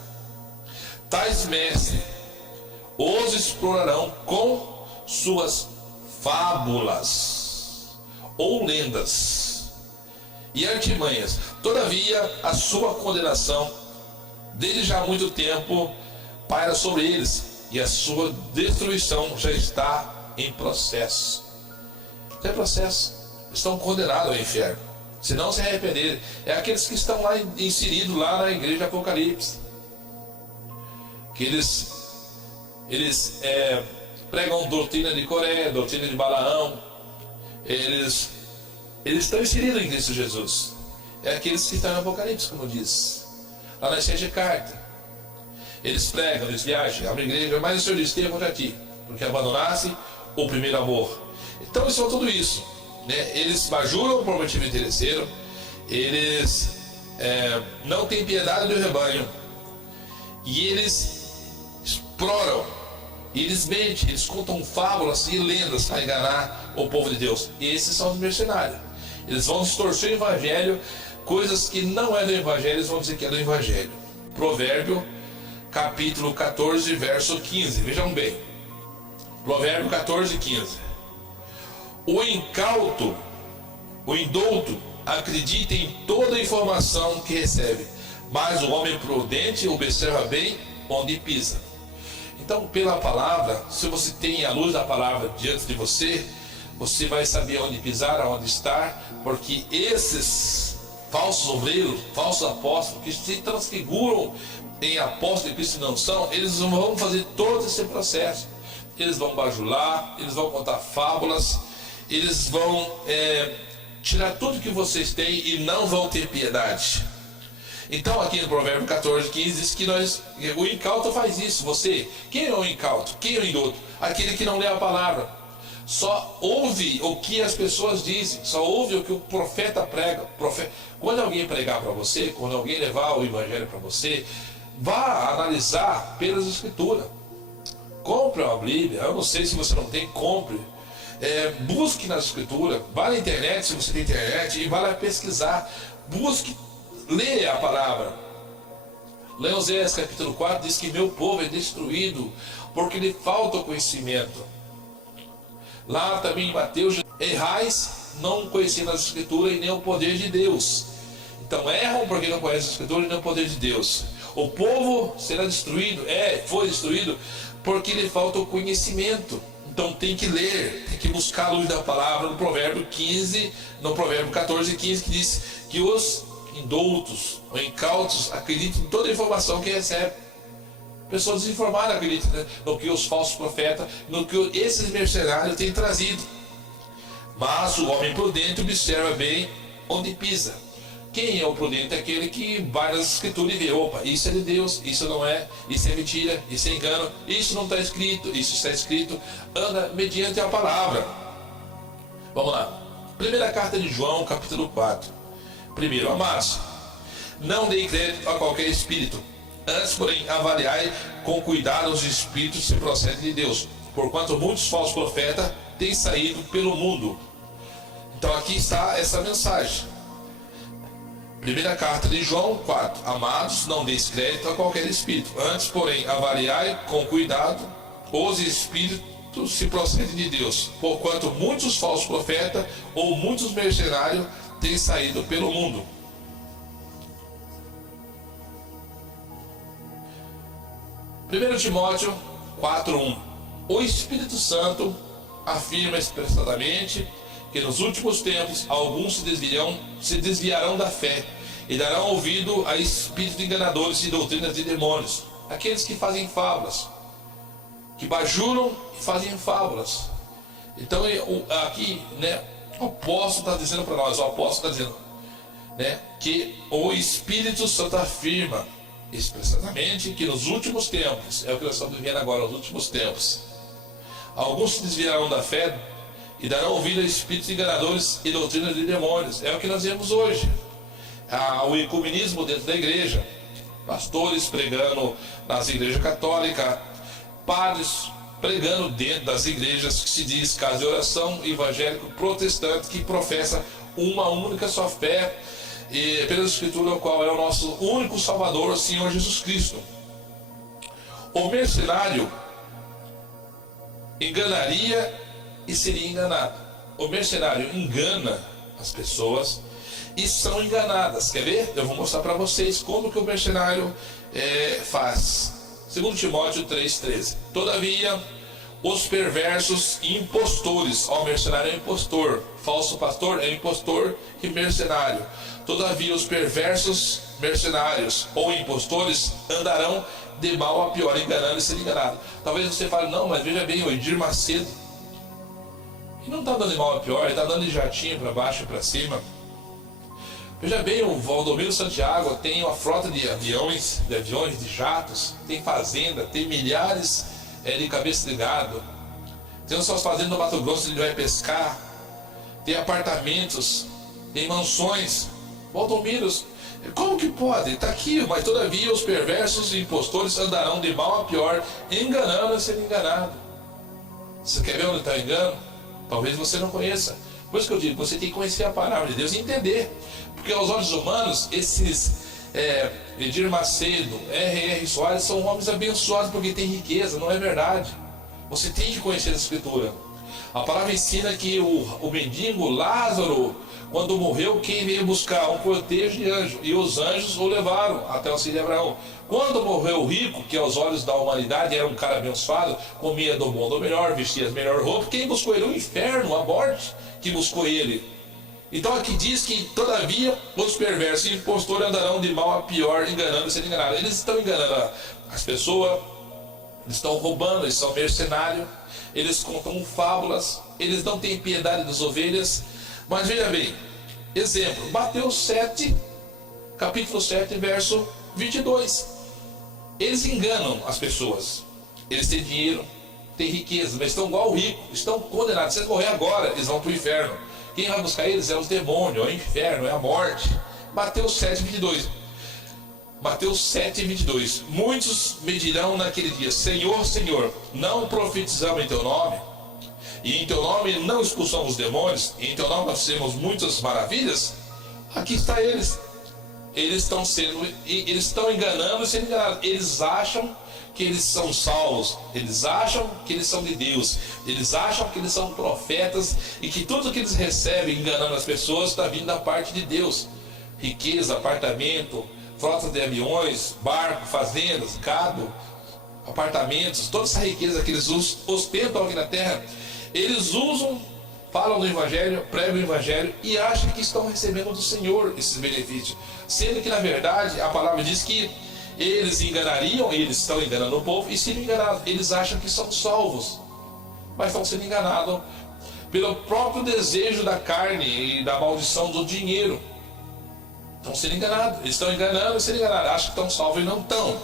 tais mestres os explorarão com suas fábulas ou lendas e artimanhas. Todavia, a sua condenação, desde já há muito tempo, paira sobre eles, e a sua destruição já está em processo. Tem processo. Estão condenados ao inferno, se não se arrependerem. É aqueles que estão lá inseridos lá na igreja de Apocalipse, que eles pregam doutrina de Coré, doutrina de Balaão. Eles estão inseridos em Cristo Jesus. É aqueles que estão em Apocalipse, como diz lá na 7 carta. Eles pregam, eles viajam, abrem igreja, mas o Senhor diz: tenha contra ti, porque abandonasse o primeiro amor. Então eles são tudo isso, né? Eles bajulam por motivo interesseiro, eles não têm piedade do rebanho, e eles exploram, e eles mentem, eles contam fábulas e lendas para enganar o povo de Deus. E esses são os mercenários. Eles vão distorcer o evangelho, coisas que não é do evangelho, eles vão dizer que é do evangelho. Provérbio capítulo 14, verso 15. Vejam bem. Provérbio 14, 15. O incauto, o indouto, acredita em toda a informação que recebe, mas o homem prudente observa bem onde pisa. Então, pela palavra, se você tem a luz da palavra diante de você, você vai saber onde pisar, aonde estar, porque esses falsos obreiros, falsos apóstolos, que se transfiguram em apóstolos de Cristo e não são, eles vão fazer todo esse processo. Eles vão bajular, eles vão contar fábulas, eles vão tirar tudo que vocês têm e não vão ter piedade. Então aqui no Provérbio 14, 15 diz que o incauto faz isso. Você, quem é o incauto? Quem é o indulto? Aquele que não lê a palavra, só ouve o que as pessoas dizem, só ouve o que o profeta prega. Quando alguém pregar para você, quando alguém levar o evangelho para você, vá analisar pelas escrituras. Compre uma Bíblia. Eu não sei se você não tem, compre. Busque nas escrituras, vá na internet se você tem internet e vá lá pesquisar. Busque, leia a palavra. Lá em Oséias capítulo 4 diz que meu povo é destruído porque lhe falta o conhecimento. Lá também em Mateus, errais não conhecendo as escrituras e nem o poder de Deus. Então erram porque não conhecem as escrituras e nem o poder de Deus. O povo será destruído, foi destruído porque lhe falta o conhecimento. Então tem que ler, tem que buscar a luz da palavra no Provérbio 15, no Provérbio 14, 15, que diz que os indoutos ou incautos acreditam em toda a informação que recebem. Pessoas desinformadas acreditam, né, no que os falsos profetas, no que esses mercenários têm trazido. Mas o homem prudente observa bem onde pisa. Quem é o prudente? É aquele que vai nas escrituras e vê, opa, isso é de Deus, isso não é, isso é mentira, isso é engano, isso não está escrito, isso está escrito, anda mediante a palavra. Vamos lá. Primeira carta de João, capítulo 4. Primeiro, amados, não deem crédito a qualquer espírito. Antes, porém, avaliai com cuidado os espíritos se procedem de Deus, porquanto muitos falsos profetas têm saído pelo mundo. Então aqui está essa mensagem. Primeira carta de João 4. Amados, não deis crédito a qualquer espírito. Antes, porém, avaliai com cuidado os espíritos se procedem de Deus, porquanto muitos falsos profetas ou muitos mercenários têm saído pelo mundo. 1 Timóteo 4:1. O Espírito Santo afirma expressadamente que nos últimos tempos alguns se desviarão da fé e darão ouvido a espíritos enganadores e doutrinas de demônios, aqueles que fazem fábulas, que bajulam e fazem fábulas. Então aqui, né, o apóstolo está dizendo para nós, o apóstolo está dizendo, né, que o Espírito Santo afirma expressamente que nos últimos tempos, é o que nós estamos vivendo agora, nos últimos tempos, alguns se desviarão da fé e darão ouvido a espíritos enganadores e doutrinas de demônios. É o que nós vemos hoje. O ecumenismo dentro da igreja, pastores pregando nas igrejas católicas, padres pregando dentro das igrejas que se diz casa de oração, evangélico protestante, que professa uma única só fé e pela escritura, o qual é o nosso único Salvador, o Senhor Jesus Cristo. O mercenário enganaria e seria enganado. O mercenário engana as pessoas e são enganadas. Quer ver? Eu vou mostrar para vocês como que o mercenário faz. 2 Timóteo 3,13. Todavia, os perversos e impostores, o mercenário é impostor, falso pastor é impostor e mercenário. Todavia os perversos mercenários ou impostores andarão de mal a pior, enganando e sendo enganado. Talvez você fale, não, mas veja bem, o Edir Macedo, ele não está dando de mal a pior, ele está dando de jatinho para baixo e para cima. Veja bem, o Valdomiro Santiago tem uma frota de aviões, de jatos, tem fazenda, tem milhares de cabeças de gado, tem suas fazendas no Mato Grosso, ele vai pescar, tem apartamentos, tem mansões. Valdomiros, como que pode? Está aqui, mas todavia os perversos e impostores andarão de mal a pior, enganando e sendo enganado. Você quer ver onde está o engano? Talvez você não conheça. Por isso que eu digo, você tem que conhecer a palavra de Deus e entender. Porque aos olhos humanos, esses Edir Macedo, R.R. Soares são homens abençoados porque têm riqueza, não é verdade. Você tem que conhecer a Escritura. A palavra ensina que o mendigo Lázaro, quando morreu, quem veio buscar? Um cortejo de anjos, e os anjos o levaram até o filho de Abraão. Quando morreu o rico, que aos olhos da humanidade era um cara abençoado, comia do bom do melhor, vestia as melhores roupas, quem buscou ele? O inferno, a morte, que buscou ele. Então aqui diz que, todavia, os perversos e impostores andarão de mal a pior, enganando e sendo enganados. Eles estão enganando as pessoas, eles estão roubando, eles são mercenários, eles contam fábulas, eles não têm piedade das ovelhas. Mas veja bem, exemplo, Mateus 7, capítulo 7, verso 22. Eles enganam as pessoas, eles têm dinheiro, têm riqueza, mas estão igual ao rico, estão condenados. Se eles morrer agora, eles vão para o inferno. Quem vai buscar eles é os demônios, é o inferno, é a morte. Mateus 7, 22. Mateus 7, 22. Muitos me dirão naquele dia: Senhor, Senhor, não profetizamos em teu nome? E em teu nome não expulsamos os demônios? E em teu nome nós fizemos muitas maravilhas? Aqui está eles. Eles estão enganando e sendo enganados. Eles acham que eles são salvos, eles acham que eles são de Deus, eles acham que eles são profetas e que tudo que eles recebem enganando as pessoas está vindo da parte de Deus. Riqueza, apartamento, frota de aviões, barco, fazendas, gado, apartamentos, toda essa riqueza que eles ostentam aqui na terra, eles usam, falam do Evangelho, pregam o Evangelho e acham que estão recebendo do Senhor esses benefícios, sendo que na verdade a palavra diz que eles enganariam, eles estão enganando o povo e sendo enganados, eles acham que são salvos, mas estão sendo enganados pelo próprio desejo da carne e da maldição do dinheiro. Estão sendo enganados, eles estão enganando e sendo enganados, acham que estão salvos e não estão,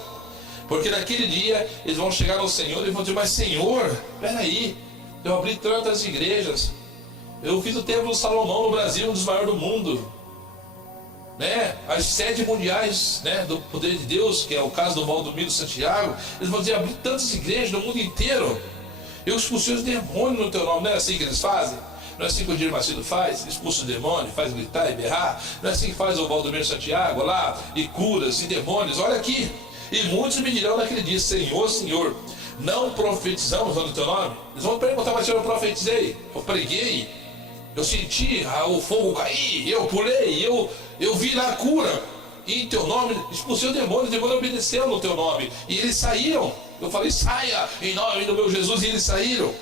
porque naquele dia eles vão chegar ao Senhor e vão dizer: mas Senhor, peraí, eu abri tantas igrejas, eu fiz o templo de Salomão no Brasil, um dos maiores do mundo, né? As sedes mundiais, né, do poder de Deus, que é o caso do Valdomiro Santiago. Eles vão dizer: abri tantas igrejas no mundo inteiro, eu expulsei os demônios no teu nome. Não é assim que eles fazem? Não é assim que o Dir Macedo faz? Expulsa o demônio, faz gritar e berrar. Não é assim que faz o Valdomiro Santiago lá, e curas e demônios? Olha aqui. E muitos me dirão naquele dia: Senhor, Senhor, não profetizamos no teu nome? Eles vão perguntar: mas eu profetizei, eu preguei, eu senti o fogo cair, eu pulei, eu vi lá a cura, e em teu nome expulsei o demônio obedeceu no teu nome, e eles saíram. Eu falei: saia em nome do meu Jesus, e eles saíram.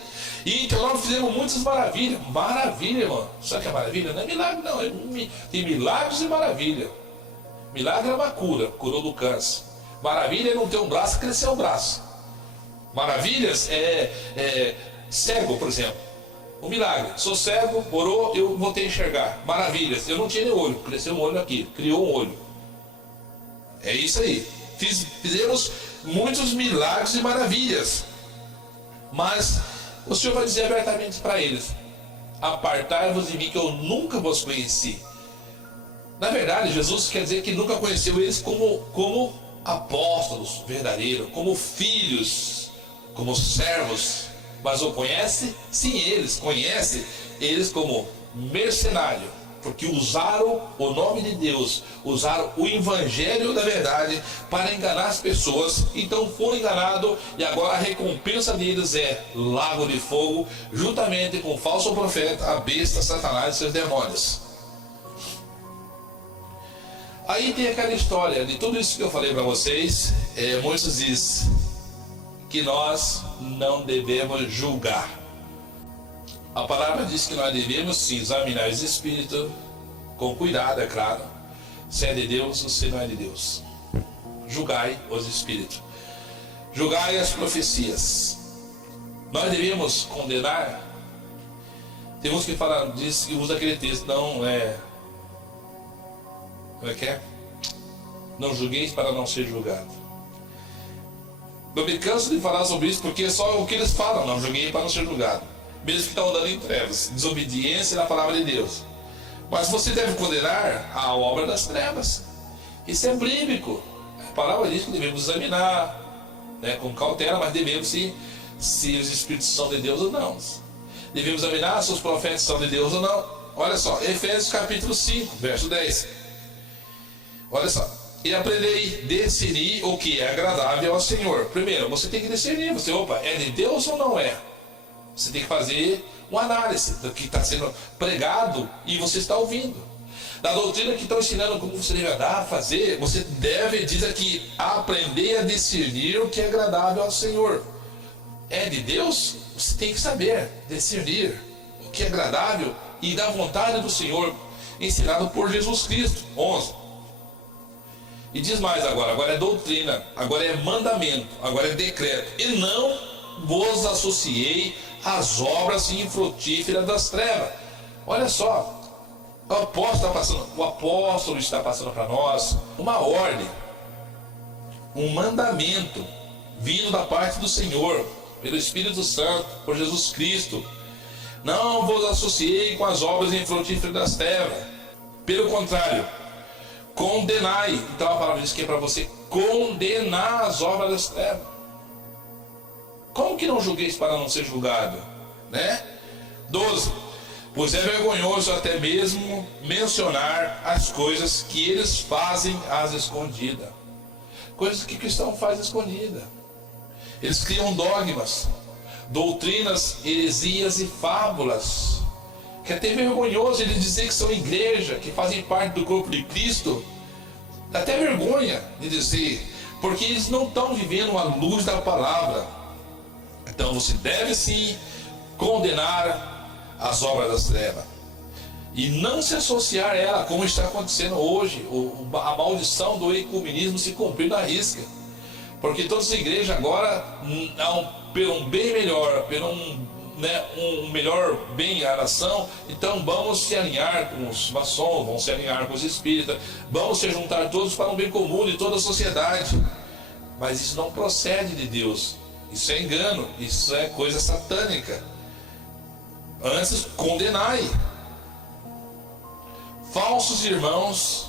E em teu nome fizemos muitas maravilhas. Maravilha, irmão. Sabe o que é maravilha? Não é milagre, não. Tem milagres e maravilha. Milagre é uma cura, curou do câncer. Maravilha é não ter um braço, crescer o braço. Maravilhas é cego, por exemplo. Um milagre: sou cego, orou, eu voltei a enxergar. Maravilhas: eu não tinha nem olho, cresceu um olho aqui, criou um olho. É isso aí. Fizemos muitos milagres e maravilhas. Mas o Senhor vai dizer abertamente para eles: apartai-vos de mim, que eu nunca vos conheci. Na verdade, Jesus quer dizer que nunca conheceu eles como apóstolos verdadeiros, como filhos, como servos. Mas o conhece? Sim, eles conhecem eles como mercenário, porque usaram o nome de Deus, usaram o Evangelho da verdade para enganar as pessoas. Então foram enganados, e agora a recompensa deles é lago de fogo, juntamente com o falso profeta, a besta, Satanás e seus demônios. Aí tem aquela história de tudo isso que eu falei para vocês. Muitos dizem que nós não devemos julgar. A palavra diz que nós devemos sim examinar os espíritos com cuidado, é claro, se é de Deus ou se não é de Deus. Julgai os espíritos, julgai as profecias. Nós devemos condenar. Tem uns que falam, diz que usa aquele texto: não é, como é que é? Não julgueis para não ser julgado. Eu me canso de falar sobre isso, porque é só o que eles falam: não julguei para não ser julgado. Mesmo que estão andando em trevas, desobediência na palavra de Deus. Mas você deve condenar a obra das trevas. Isso é bíblico. A palavra diz que devemos examinar, né, com cautela, mas devemos sim, se os espíritos são de Deus ou não. Devemos examinar se os profetas são de Deus ou não. Olha só, Efésios capítulo 5, verso 10. Olha só: e aprendei a discernir o que é agradável ao Senhor. Primeiro, você tem que discernir. Você, é de Deus ou não é? Você tem que fazer uma análise do que está sendo pregado e você está ouvindo. Da doutrina que estão ensinando como você deve andar, fazer, você deve, diz aqui, aprender a discernir o que é agradável ao Senhor. É de Deus? Você tem que saber discernir o que é agradável e da vontade do Senhor. ensinado por Jesus Cristo. 11. E diz mais agora é doutrina, agora é mandamento, agora é decreto. E não vos associei às obras infrutíferas das trevas. Olha só, o apóstolo está passando para nós uma ordem, um mandamento, vindo da parte do Senhor, pelo Espírito Santo, por Jesus Cristo. Não vos associei com as obras infrutíferas das trevas. Pelo contrário, condenai. Então a palavra diz que é para você condenar as obras das trevas. Como que não julgueis para não ser julgado? Né? 12. Pois é vergonhoso até mesmo mencionar as coisas que eles fazem às escondidas. Coisas que o cristão faz escondida. Eles criam dogmas, doutrinas, heresias e fábulas. Que é até vergonhoso eles dizer que são igreja, que fazem parte do corpo de Cristo. Dá até vergonha de dizer, porque eles não estão vivendo a luz da palavra. Então você deve sim condenar as obras das trevas e não se associar a ela, como está acontecendo hoje. A maldição do ecumenismo se cumpriu na risca, porque todas as igrejas agora, pelo um bem melhor, pelo um melhor bem à nação, então vamos se alinhar com os maçons, vamos se alinhar com os espíritas, vamos se juntar todos para um bem comum de toda a sociedade. Mas isso não procede de Deus, isso é engano, isso é coisa satânica. Antes, condenai falsos irmãos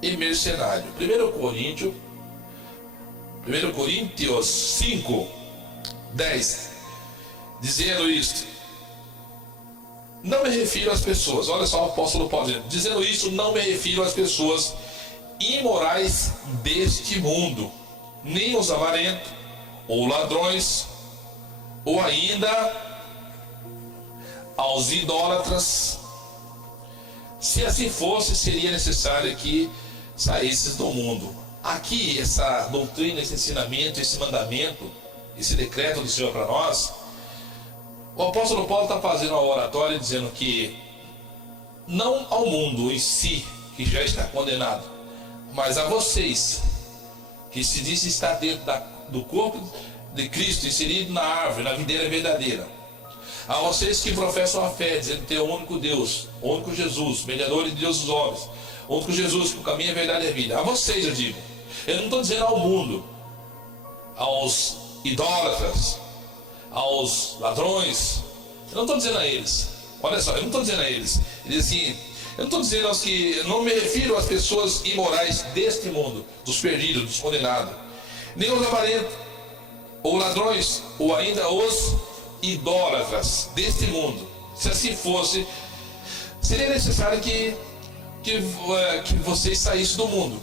e mercenários. 1 Coríntios 5, 10, dizendo isto: não me refiro às pessoas, olha só o apóstolo Paulo dizendo isso, não me refiro às pessoas imorais deste mundo, nem os avarentos, ou ladrões, ou ainda aos idólatras. Se assim fosse, seria necessário que saísses do mundo. Aqui, essa doutrina, esse ensinamento, esse mandamento, esse decreto do Senhor para nós, o apóstolo Paulo está fazendo uma oratória dizendo que não ao mundo em si, que já está condenado, mas a vocês, que se diz estar dentro do corpo de Cristo, inserido na árvore, na videira verdadeira. A vocês que professam a fé, dizendo ter o único Deus, o único Jesus, mediador de Deus dos homens, o único Jesus, que o caminho, a verdade e a vida. A vocês eu digo, eu não estou dizendo ao mundo, aos idólatras, aos ladrões, eu não estou dizendo a eles. Olha só, eu não estou dizendo a eles. Ele diz assim, eu não estou dizendo aos que, eu não me refiro às pessoas imorais deste mundo, dos perdidos, dos condenados, nem aos avarentos, ou ladrões, ou ainda os idólatras deste mundo. Se assim fosse, seria necessário que vocês saíssem do mundo.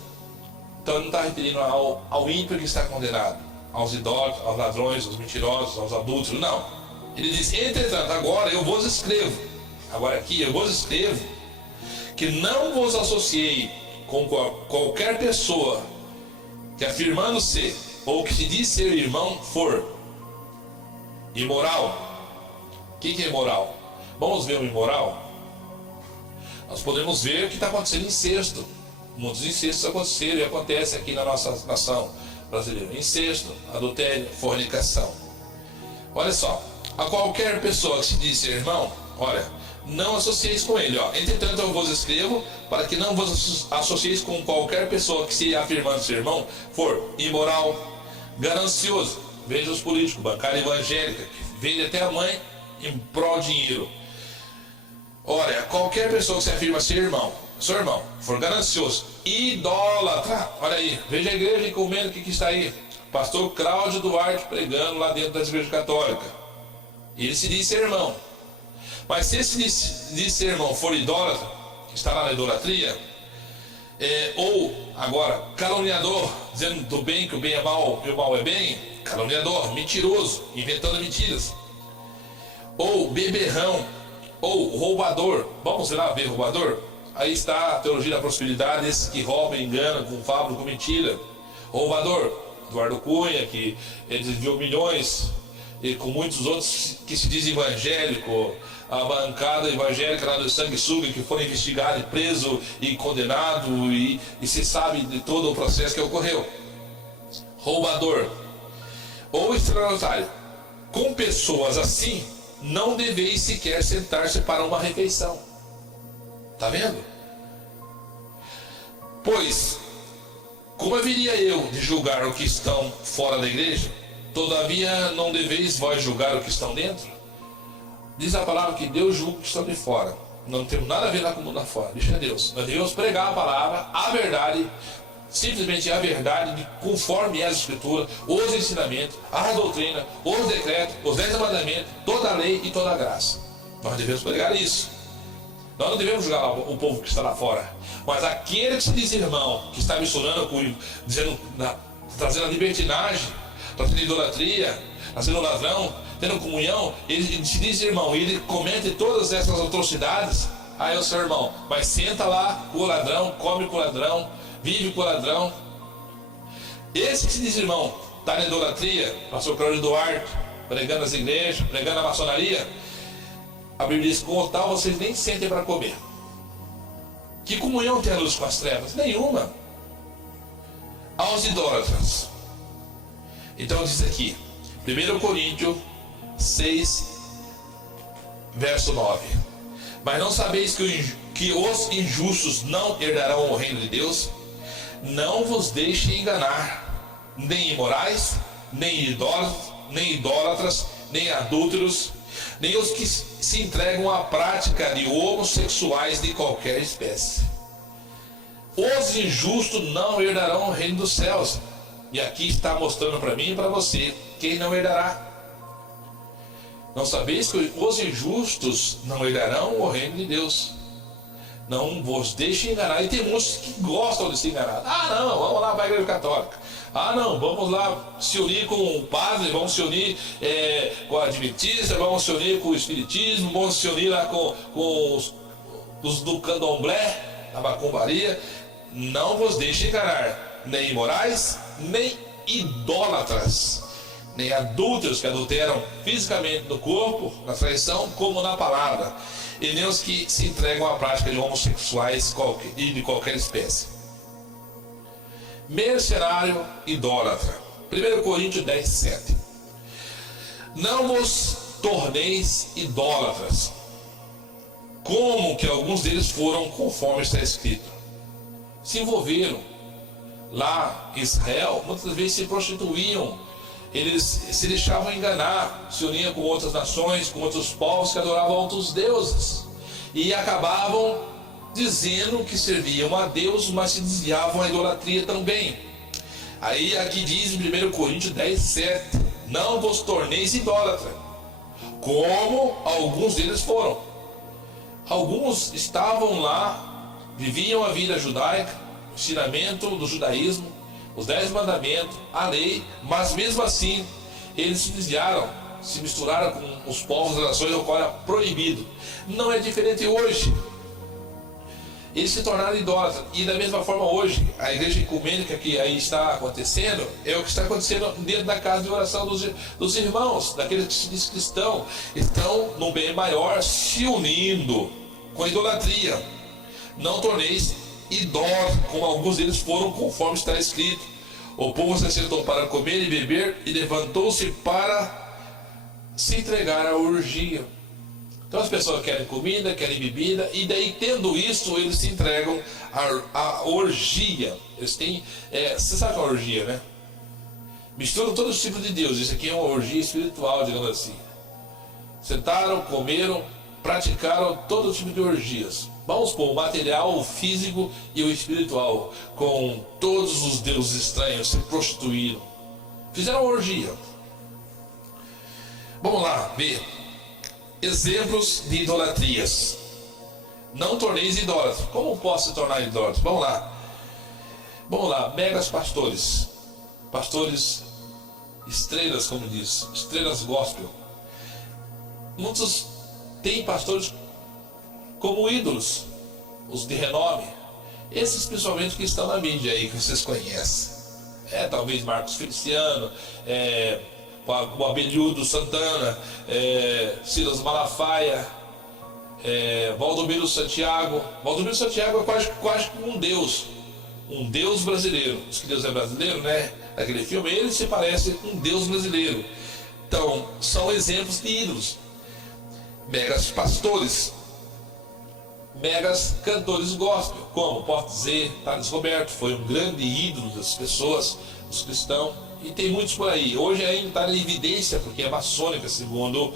Então ele não está referindo ao ímpio que está condenado, aos idólatras, aos ladrões, aos mentirosos, aos adúlteros, não. Ele diz: entretanto, agora eu vos escrevo, agora aqui eu vos escrevo, que não vos associei com qualquer pessoa que, afirmando ser, ou que se diz ser irmão, for imoral. O que é imoral? Vamos ver o imoral? Nós podemos ver o que está acontecendo em incesto. Muitos incestos aconteceram e acontecem aqui na nossa nação brasileira. Incesto, adultério, fornicação. Olha só, a qualquer pessoa que se diz ser irmão, olha, não associeis com ele. Entretanto eu vos escrevo para que não vos associeis com qualquer pessoa que, se afirmando ser irmão, for imoral, ganancioso. Veja os políticos, bancária evangélica, que vende até a mãe em prol de dinheiro. Olha, qualquer pessoa que se afirma ser irmão, seu irmão, for ganancioso, idólatra. Olha aí, veja a igreja comendo o que está aí. Pastor Cláudio Duarte pregando lá dentro da igreja católica. Ele se diz ser irmão. Mas se esse diz ser irmão for idólatra, que está lá na idolatria, ou agora caluniador, dizendo do bem que o bem é mal e o mal é bem, caluniador, mentiroso, inventando mentiras, ou beberrão, ou roubador. Vamos lá ver roubador? Aí está a teologia da prosperidade, esses que roubam, enganam, com fábula, com mentira. Roubador, Eduardo Cunha, que ele desviou milhões e com muitos outros que se dizem evangélico, a bancada evangélica lá do sanguessuga, que foram investigados, preso e condenado, e se sabe de todo o processo que ocorreu. Roubador ou estelionatário. Com pessoas assim, não deveis sequer sentar-se para uma refeição. Está vendo? Pois, como haveria eu de julgar o que estão fora da igreja? Todavia não deveis vós julgar o que estão dentro? Diz a palavra que Deus julga o que estão de fora. Não temos nada a ver lá com o mundo lá fora. Deixa Deus. Nós devemos pregar a palavra, a verdade, simplesmente a verdade, conforme é as escrituras, os ensinamentos, a doutrina, os decretos, os 10 mandamentos, toda a lei e toda a graça. Nós devemos pregar isso. Nós não devemos julgar o povo que está lá fora. Mas aquele que se diz irmão, que está misturando, trazendo a libertinagem, trazendo a idolatria, trazendo o ladrão, tendo comunhão, ele se diz irmão, e ele comete todas essas atrocidades, aí é o seu irmão. Mas senta lá com o ladrão, come com o ladrão, vive com o ladrão. Esse que se diz irmão, está na idolatria, pastor Cláudio Duarte, pregando as igrejas, pregando a maçonaria, a Bíblia diz, com o tal vocês nem sentem para comer. Que comunhão tem a luz com as trevas? Nenhuma. Aos idólatras. Então diz aqui, 1 Coríntios 6, verso 9. Mas não sabeis que os injustos não herdarão o reino de Deus? Não vos deixe enganar, nem imorais, nem idólatras, nem adúlteros, nem os que se entregam à prática de homossexuais de qualquer espécie. Os injustos não herdarão o reino dos céus. E aqui está mostrando para mim e para você quem não herdará. Não sabeis que os injustos não herdarão o reino de Deus? Não vos deixe enganar. E tem muitos que gostam de se enganar. Ah não, vamos lá para a igreja católica. Ah não, vamos lá se unir com o padre, vamos se unir com a adventista, vamos se unir com o espiritismo, vamos se unir lá com os do candomblé, a macumbaria. Não vos deixe enganar, nem imorais, nem idólatras, nem adúlteros que adulteram fisicamente no corpo, na traição, como na palavra, e nem os que se entregam à prática de homossexuais e de qualquer espécie. Mercenário, idólatra. 1 Coríntios 10, 7. Não vos torneis idólatras, como que alguns deles foram, conforme está escrito. Se envolveram. Lá em Israel, muitas vezes se prostituíam. Eles se deixavam enganar, se uniam com outras nações, com outros povos que adoravam outros deuses. E acabavam dizendo que serviam a Deus, mas se desviavam à idolatria também. Aí aqui diz em 1 Coríntios 10, 7. Não vos torneis idólatra, como alguns deles foram. Alguns estavam lá, viviam a vida judaica, o ensinamento do judaísmo, os 10 mandamentos, a lei, mas mesmo assim eles se desviaram, se misturaram com os povos das nações, o qual era proibido. Não é diferente hoje. Eles se tornaram idólatras. E da mesma forma hoje, a igreja ecumênica que aí está acontecendo, é o que está acontecendo dentro da casa de oração dos irmãos, daqueles que se diz cristão, estão no bem maior, se unindo com a idolatria. Não torneis idólatras, como alguns deles foram, conforme está escrito. O povo se assentou para comer e beber, e levantou-se para se entregar à orgia. Então as pessoas querem comida, querem bebida, e daí tendo isso, eles se entregam à orgia. Eles têm, você sabe o que é uma orgia, né? Misturam todos os tipos de Deus. Isso aqui é uma orgia espiritual, digamos assim. Sentaram, comeram, praticaram todo tipo de orgias. Vamos pôr o material, o físico e o espiritual, com todos os deuses estranhos, se prostituíram. Fizeram uma orgia. Vamos lá, ver. Exemplos de idolatrias. Não torneis idólatras. Como posso se tornar idólatra? Vamos lá. Vamos lá, megas pastores. Pastores estrelas, como diz. Estrelas gospel. Muitos têm pastores como ídolos, os de renome. Esses principalmente que estão na mídia aí, que vocês conhecem. Talvez Marcos Feliciano, o Abelhudo Santana, Silas Malafaia, Valdomiro Santiago. Valdomiro Santiago é quase um Deus brasileiro. Diz que Deus é brasileiro, né? Naquele filme, ele se parece com um Deus brasileiro. Então, são exemplos de ídolos. Megas pastores, megas cantores gospel, como posso dizer, Thales Roberto foi um grande ídolo das pessoas, dos cristãos, e tem muitos por aí. Hoje ainda está em evidência porque é maçônica, segundo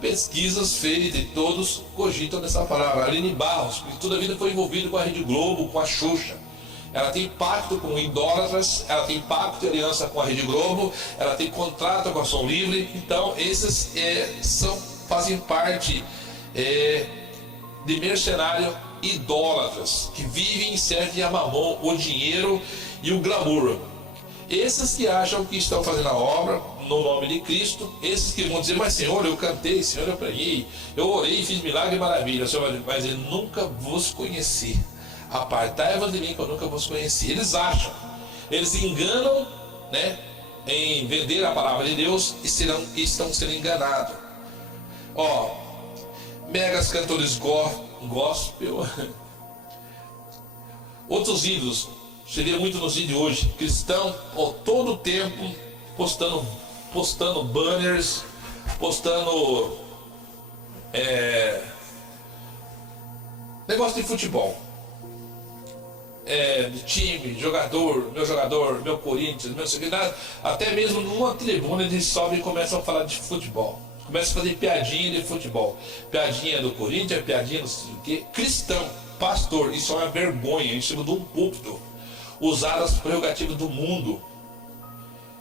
pesquisas feitas, e todos cogitam nessa palavra. Aline Barros, que toda a vida foi envolvida com a Rede Globo, com a Xuxa. Ela tem pacto com idólatras, ela tem pacto de aliança com a Rede Globo, ela tem contrato com a Som Livre. Então esses fazem parte de mercenário idólatras, que vivem e servem a mamon, o dinheiro e o glamour. Esses que acham que estão fazendo a obra no nome de Cristo, esses que vão dizer, mas Senhor, eu cantei, Senhor, eu preguei, eu orei, fiz milagre e maravilha, Senhor, mas eu nunca vos conheci. Apartai-vos de mim que eu nunca vos conheci. Eles acham, eles enganam, né, em vender a palavra de Deus e estão sendo enganados. Megas cantores gospel, outros ídolos. Você vê muito nos vídeos hoje, cristão, todo o tempo postando banners, postando negócio de futebol, de time, jogador, meu Corinthians, meu secretário. Até mesmo numa tribuna eles sobem e começam a falar de futebol, começam a fazer piadinha de futebol, piadinha do Corinthians, piadinha não sei o que. Cristão, pastor, isso é uma vergonha em cima de um púlpito, usar as prerrogativas do mundo.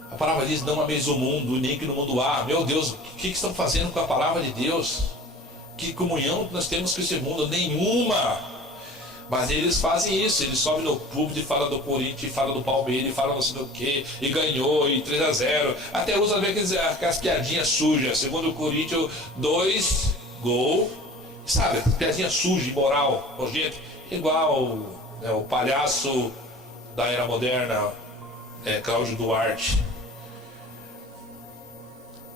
A palavra diz, não ameis o mundo, nem que no mundo há. Meu Deus, o que estão fazendo com a palavra de Deus? Que comunhão nós temos com esse mundo? Nenhuma. Mas eles fazem isso, eles sobem no púlpito e falam do Corinthians, e falam do Palmeiras, e falam não sei do que, e ganhou, e 3-0. Até usa aquelas piadinhas sujas. Segundo o Corinthians, 2 gols, sabe? Piadinha suja, imoral, nojento. Igual o palhaço da era moderna, Cláudio Duarte.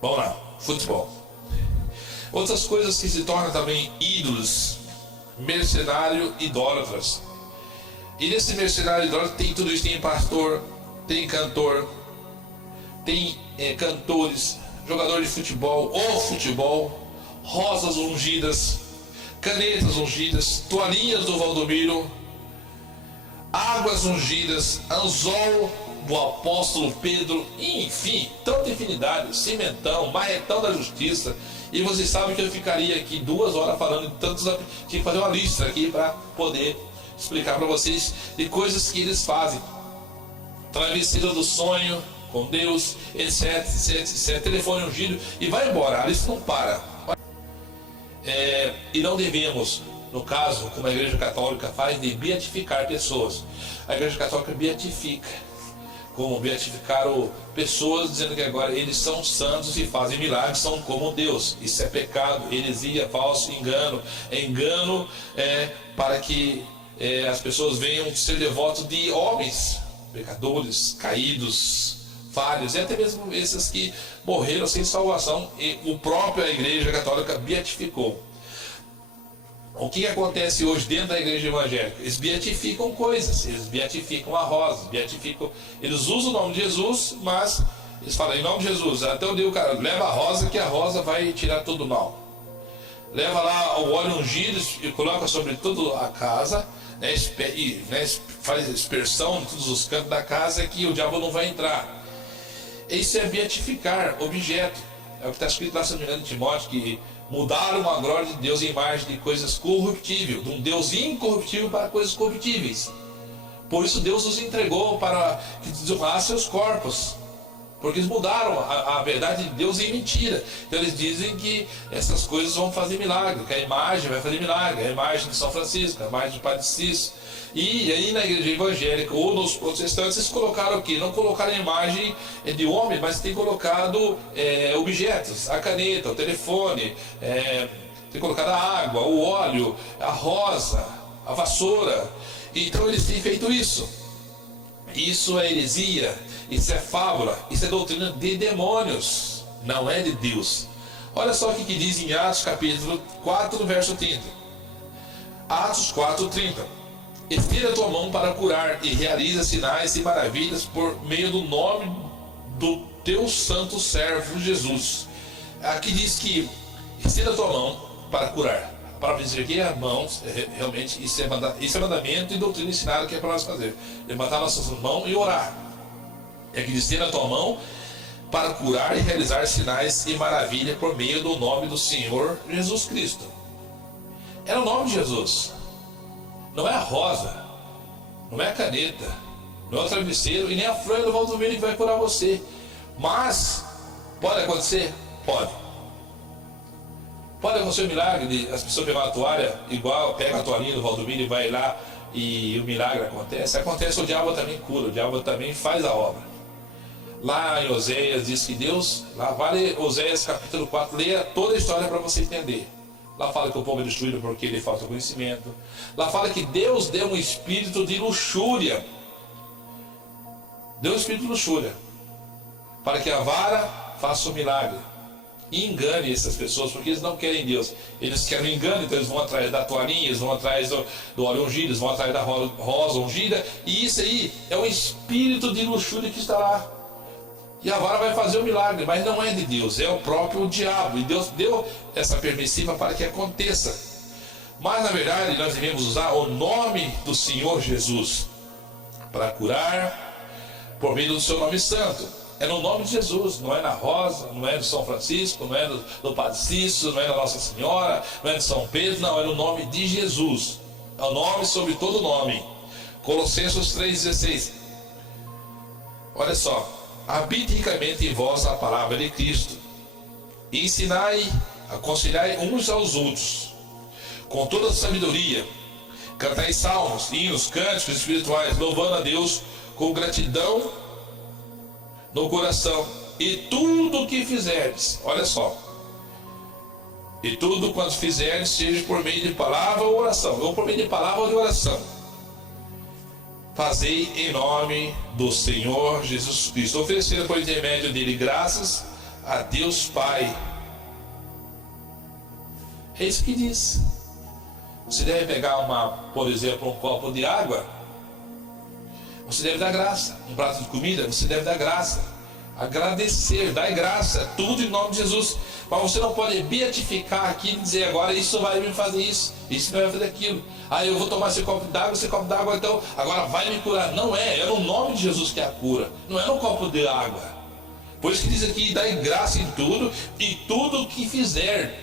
Vamos lá, futebol. Outras coisas que se tornam também ídolos, mercenário, idólatras. E nesse mercenário idólatra tem tudo isso, tem pastor, tem cantor, tem cantores, jogador de futebol, rosas ungidas, canetas ungidas, toalhinhas do Valdomiro, águas ungidas, anzol do apóstolo Pedro, enfim, tanta infinidade, cimentão, marretão da justiça. E vocês sabem que eu ficaria aqui 2 horas falando de tantos. Tinha que fazer uma lista aqui para poder explicar para vocês de coisas que eles fazem. Travessia do sonho com Deus, etc. Telefone ungido, e vai embora, a lista não para. E não devemos, no caso, como a Igreja Católica faz, de beatificar pessoas. A Igreja Católica beatifica, como beatificaram pessoas, dizendo que agora eles são santos e fazem milagres, são como Deus. Isso é pecado, heresia, falso, engano. Engano para que as pessoas venham ser devotos de homens, pecadores, caídos, falhos, e até mesmo esses que morreram sem salvação, e o próprio Igreja Católica beatificou. O que acontece hoje dentro da igreja evangélica? Eles beatificam coisas, eles beatificam a rosa, eles usam o nome de Jesus, mas eles falam em nome de Jesus. Até o dia o cara leva a rosa, que a rosa vai tirar todo o mal. Leva lá o óleo ungido e coloca sobre toda a casa, faz aspersão em todos os cantos da casa, que o diabo não vai entrar. Isso é beatificar objeto. É o que está escrito lá, se não me engano, em Timóteo, que mudaram a glória de Deus em imagem de coisas corruptíveis, de um Deus incorruptível para coisas corruptíveis. Por isso Deus os entregou para que desonrasse seus corpos, porque eles mudaram a verdade de Deus em mentira. Então eles dizem que essas coisas vão fazer milagre, que a imagem vai fazer milagre, a imagem de São Francisco, a imagem de Padre Cícero. E aí na igreja evangélica ou nos protestantes eles colocaram o quê? Não colocaram a imagem de homem, mas tem colocado objetos, a caneta, o telefone, tem colocado a água, o óleo, a rosa, a vassoura. Então eles têm feito isso. Isso é heresia, isso é fábula, isso é doutrina de demônios, não é de Deus. Olha só o que diz em Atos capítulo 4, verso 30. Atos 4, 30. Estenda a tua mão para curar e realiza sinais e maravilhas por meio do nome do teu santo servo Jesus. Aqui diz que estenda a tua mão para curar. A palavra diz aqui a mão, realmente isso é mandamento e doutrina ensinada que é para nós fazer. Levantar nossas mãos e orar. É que diz: estenda a tua mão para curar e realizar sinais e maravilhas por meio do nome do Senhor Jesus Cristo. É o nome de Jesus. Não é a rosa, não é a caneta, não é o travesseiro e nem a flor do Valdomiro que vai curar você. Mas pode acontecer? Pode. Pode acontecer um milagre de as pessoas pegar uma toalha igual, pega a toalhinha do Valdomiro e vai lá e o milagre acontece. Acontece, o diabo também cura, o diabo também faz a obra. Lá em Oséias diz que Deus, lá vale Oséias capítulo 4, leia toda a história para você entender. Lá fala que o povo é destruído porque ele falta conhecimento. Lá fala que Deus deu um espírito de luxúria. Deu um espírito de luxúria para que a vara faça um milagre e engane essas pessoas, porque eles não querem Deus, eles querem o engano. Então eles vão atrás da toalhinha, eles vão atrás do óleo ungido, eles vão atrás da rosa ungida, e isso aí é o espírito de luxúria que está lá. E a vara vai fazer o milagre, mas não é de Deus, é o próprio diabo. E Deus deu essa permissiva para que aconteça. Mas na verdade nós devemos usar o nome do Senhor Jesus para curar por meio do seu nome santo. É no nome de Jesus, não é na rosa, não é do São Francisco, não é do Padre Cícero, não é da Nossa Senhora, não é de São Pedro, não, é no nome de Jesus. É o nome sobre todo nome. Colossenses 3,16. Olha só: habite ricamente em vós a palavra de Cristo, e ensinai, aconselhai uns aos outros, com toda a sabedoria, cantai salmos, hinos, cânticos espirituais, louvando a Deus com gratidão no coração. E tudo o que fizerdes, olha só, e tudo quanto fizerdes, seja por meio de palavra ou oração, ou por meio de palavra ou de oração, fazei em nome do Senhor Jesus Cristo, oferecendo por intermédio dele graças a Deus Pai. É isso que diz. Você deve pegar por exemplo, um copo de água, você deve dar graça. Um prato de comida, você deve dar graça. Agradecer, dar graça, tudo em nome de Jesus. Mas você não pode beatificar aqui e dizer: agora isso vai me fazer isso vai me fazer aquilo. Eu vou tomar esse copo d'água, então agora vai me curar. Não é no nome de Jesus que é a cura, não é no copo de água. Por isso que diz aqui: dai graça em tudo, e tudo o que fizer,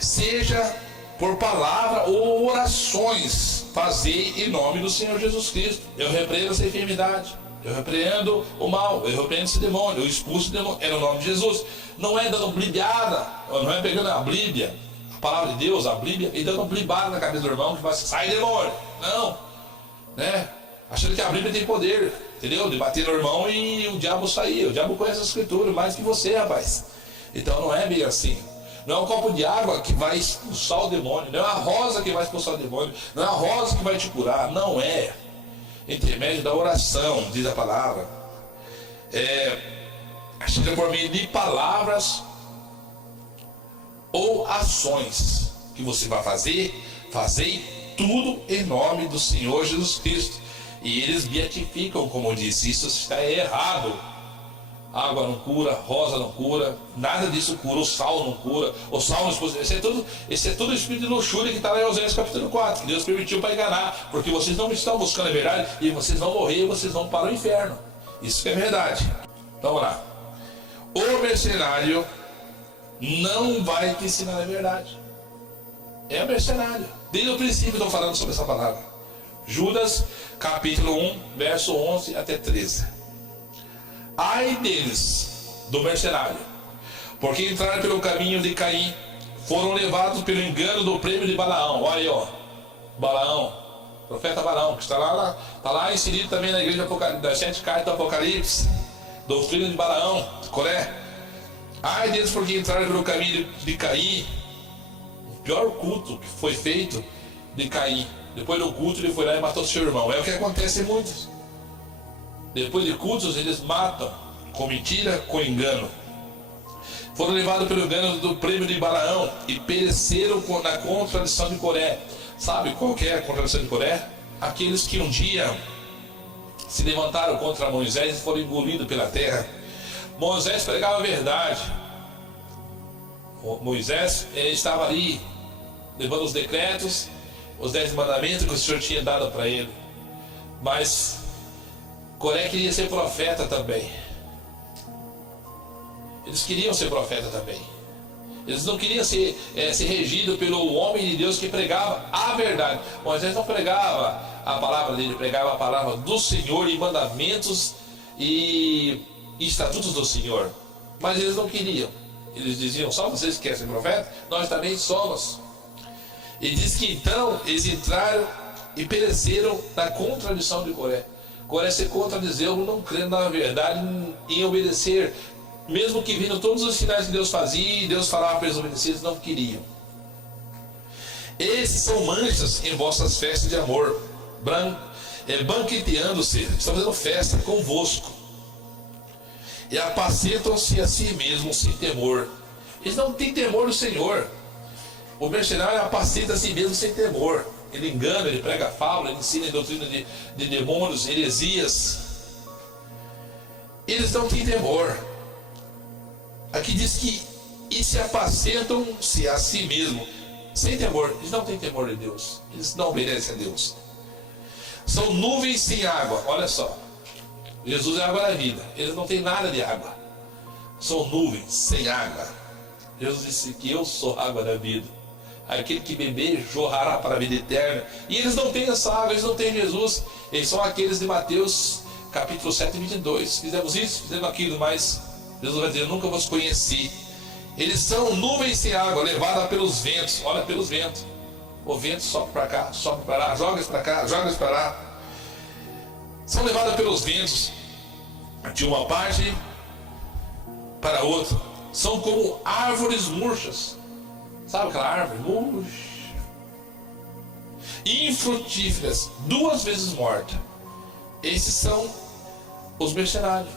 seja por palavra ou orações, fazei em nome do Senhor Jesus Cristo. Eu repreendo essa enfermidade, eu repreendo o mal, eu repreendo esse demônio, eu expulso o demônio, é no nome de Jesus. Não é dando blibiada, não é pegando a Bíblia, a palavra de Deus, a Bíblia, e dando blibada na cabeça do irmão que vai sair demônio. Não, né? Achando que a Bíblia tem poder, entendeu? De bater no irmão e o diabo sair. O diabo conhece a Escritura mais que você, rapaz. Então não é meio assim. Não é um copo de água que vai expulsar o demônio, não é a rosa que vai expulsar o demônio, não é a rosa que vai te curar, não é. Intermédio da oração, diz a palavra. Seja por meio de palavras ou ações que você vai fazer, fazei tudo em nome do Senhor Jesus Cristo. E eles beatificam, como eu disse, isso está errado. Água não cura, rosa não cura, nada disso cura, o sal não cura, o sal não expulsa. Esse é todo o espírito de luxúria que está lá em Oséias capítulo 4, que Deus permitiu para enganar, porque vocês não estão buscando a verdade, e vocês vão morrer, e vocês vão para o inferno. Isso que é verdade. Então vamos lá. O mercenário não vai te ensinar a verdade. É mercenário. Desde o princípio estou falando sobre essa palavra. Judas capítulo 1, verso 11 até 13. Ai deles, do mercenário, porque entraram pelo caminho de Caim, foram levados pelo engano do prêmio de Balaão. Olha aí, ó, Balaão, profeta Balaão, que está lá inserido também na igreja das 7 cartas do Apocalipse, doutrina de Balaão, Coré. Ai deles, porque entraram pelo caminho de Caim, o pior culto que foi feito de Caim. Depois do culto ele foi lá e matou seu irmão. É o que acontece em muitos. Depois de cultos eles matam, com mentira, com engano. Foram levados pelo engano do prêmio de Balaão e pereceram na contradição de Coré. Sabe qual que é a contradição de Coré? Aqueles que um dia se levantaram contra Moisés e foram engolidos pela terra. Moisés pregava a verdade. Moisés estava ali levando os decretos, os 10 mandamentos que o Senhor tinha dado para ele. Mas Coré queria ser profeta também. Eles queriam ser profeta também. Eles não queriam ser regidos pelo homem de Deus que pregava a verdade. Moisés não pregava a palavra dele, pregava a palavra do Senhor e mandamentos e estatutos do Senhor. Mas eles não queriam. Eles diziam: só vocês que querem ser profeta? Nós também somos. E diz que então eles entraram e pereceram na contradição de Coré. Coré se contradizeu, não crendo na verdade, em obedecer. Mesmo que vindo todos os sinais que Deus fazia e Deus falava para eles obedecerem, eles não queriam. Esses são manchas em vossas festas de amor, banqueteando-se, estão fazendo festa convosco, e apacentam-se a si mesmos sem temor. Eles não têm temor do Senhor. O mercenário apacenta a si mesmo sem temor. Ele engana, ele prega fábula, ele ensina a doutrina de demônios, heresias. Eles não têm temor. Aqui diz que e se apacentam-se a si mesmo sem temor. Eles não têm temor de Deus. Eles não obedecem a Deus. São nuvens sem água. Olha só, Jesus é a água da vida. Eles não têm nada de água. São nuvens sem água. Jesus disse que eu sou a água da vida. Aquele que beber jorrará para a vida eterna. E eles não têm essa água, eles não têm Jesus. Eles são aqueles de Mateus capítulo 7, 22. Fizemos isso, fizemos aquilo, mas Jesus vai dizer: nunca vos conheci. Eles são nuvens sem água, levadas pelos ventos. Olha, pelos ventos. O vento sopra para cá, sopra para lá, joga para cá, joga para lá. São levadas pelos ventos de uma parte para outra. São como árvores murchas. Sabe aquela árvore murcha? Infrutíferas, 2 vezes morta. Esses são os mercenários.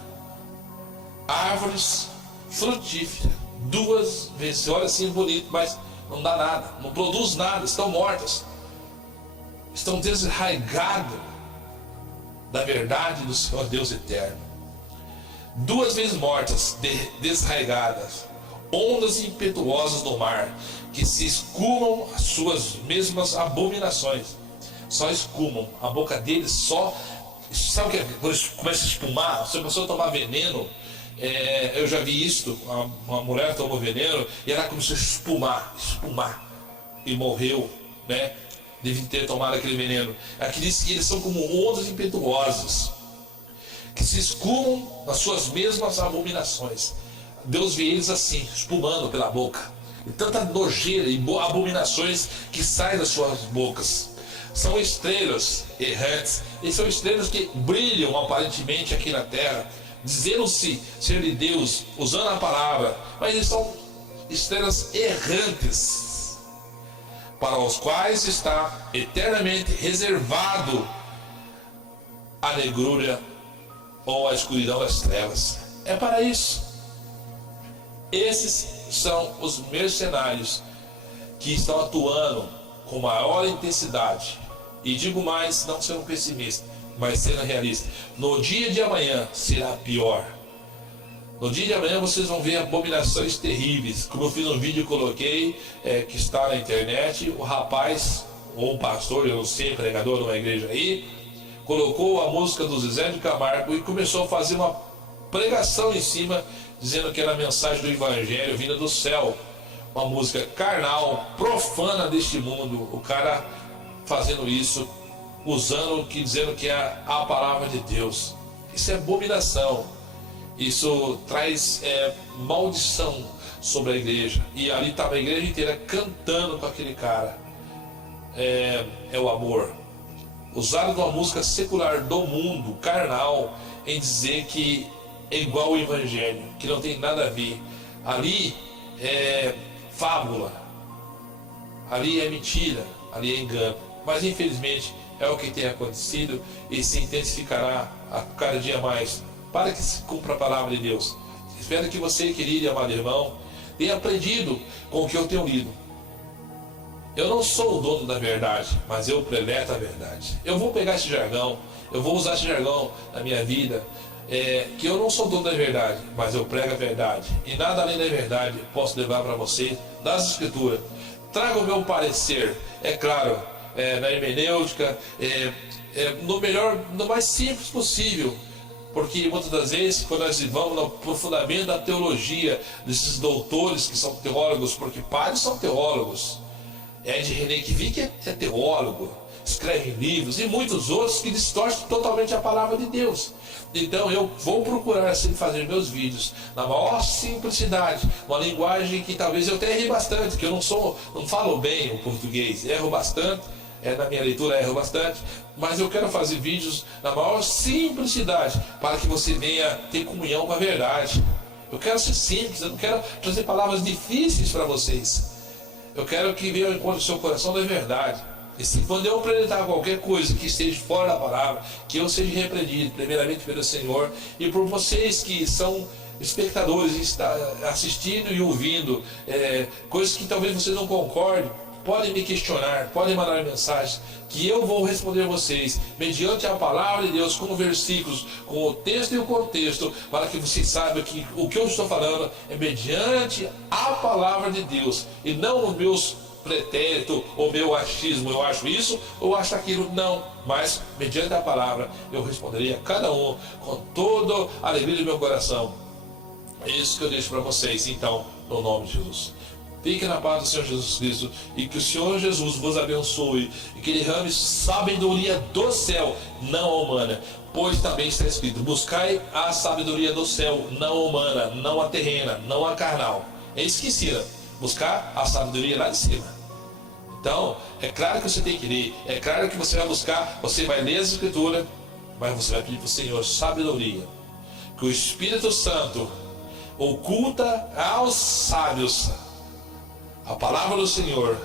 Árvores frutíferas, 2 vezes. Olha assim, bonito, mas não dá nada, não produz nada, estão mortas. Estão desarraigadas da verdade do Senhor Deus eterno. 2 vezes mortas, desarraigadas. Ondas impetuosas do mar, que se escumam as suas mesmas abominações. Só escumam, a boca deles só. Sabe o que é? Quando começa a espumar, se a pessoa tomar veneno, eu já vi isso, uma mulher tomou veneno e ela começou a espumar, e morreu, né? Deve ter tomado aquele veneno. Aqui diz que eles são como ondas impetuosas, que se escumam nas suas mesmas abominações. Deus vê eles assim, espumando pela boca, e tanta nojeira e abominações que saem das suas bocas. São estrelas errantes, e são estrelas que brilham aparentemente aqui na terra, dizendo-se ser de Deus, usando a palavra, mas eles são estrelas errantes, para os quais está eternamente reservado a negrura ou a escuridão das trevas. É para isso. Esses são os mercenários que estão atuando com maior intensidade. E digo mais, não sendo pessimista, mas sendo realista. No dia de amanhã será pior. No dia de amanhã vocês vão ver abominações terríveis. Como eu fiz um vídeo e coloquei, que está na internet, o rapaz, ou um pastor, eu não sei, pregador de uma igreja aí, colocou a música do Zezé de Camargo e começou a fazer uma pregação em cima, dizendo que era a mensagem do Evangelho vinda do céu. Uma música carnal, profana deste mundo. O cara fazendo isso, usando, dizendo que é a palavra de Deus. Isso é abominação. Isso traz maldição sobre a igreja. E ali estava a igreja inteira cantando com aquele cara. É o amor. Usaram uma música secular do mundo, carnal, em dizer que é igual ao Evangelho, que não tem nada a ver. Ali é fábula, ali é mentira, ali é engano. Mas infelizmente é o que tem acontecido e se intensificará a cada dia mais, para que se cumpra a palavra de Deus. Espero que você, querido e amado irmão, tenha aprendido com o que eu tenho lido. Eu não sou o dono da verdade, mas eu preleto a verdade. Eu vou pegar esse jargão, eu vou usar esse jargão na minha vida, que eu não sou dono da verdade, mas eu prego a verdade. E nada além da verdade posso levar para você das Escrituras. Traga o meu parecer, é claro, na hermenêutica, no mais simples possível. Porque muitas das vezes, quando nós vamos no aprofundamento da teologia, desses doutores que são teólogos, porque padres são teólogos, Ed Renekiewicz é teólogo, escreve livros, e muitos outros que distorcem totalmente a palavra de Deus. Então eu vou procurar assim fazer meus vídeos na maior simplicidade, uma linguagem que talvez eu tenha erre bastante, que eu não falo bem o português, erro bastante, na minha leitura erro bastante, mas eu quero fazer vídeos na maior simplicidade, para que você venha ter comunhão com a verdade. Eu quero ser simples, eu não quero trazer palavras difíceis para vocês. Eu quero que venha ao encontro do seu coração da verdade. E se quando eu apresentar qualquer coisa que esteja fora da palavra, que eu seja repreendido, primeiramente pelo Senhor, e por vocês que são espectadores, e está assistindo e ouvindo, coisas que talvez vocês não concordem, podem me questionar, podem mandar mensagens, que eu vou responder a vocês, mediante a palavra de Deus, com versículos, com o texto e o contexto, para que vocês saibam que o que eu estou falando é mediante a palavra de Deus, e não os meus pretéritos, ou meu achismo, eu acho isso, ou acho aquilo, não, mas mediante a palavra, eu responderei a cada um, com toda a alegria do meu coração. É isso que eu deixo para vocês, então, no nome de Jesus. Fique na paz do Senhor Jesus Cristo, e que o Senhor Jesus vos abençoe, e que Ele derrame sabedoria do céu, não humana, pois também está escrito: buscai a sabedoria do céu, não humana, não a terrena, não a carnal. É isso que ensina, buscar a sabedoria lá de cima. Então, é claro que você tem que ler, é claro que você vai buscar, você vai ler as Escrituras, mas você vai pedir para o Senhor sabedoria, que o Espírito Santo oculta aos sábios a palavra do Senhor,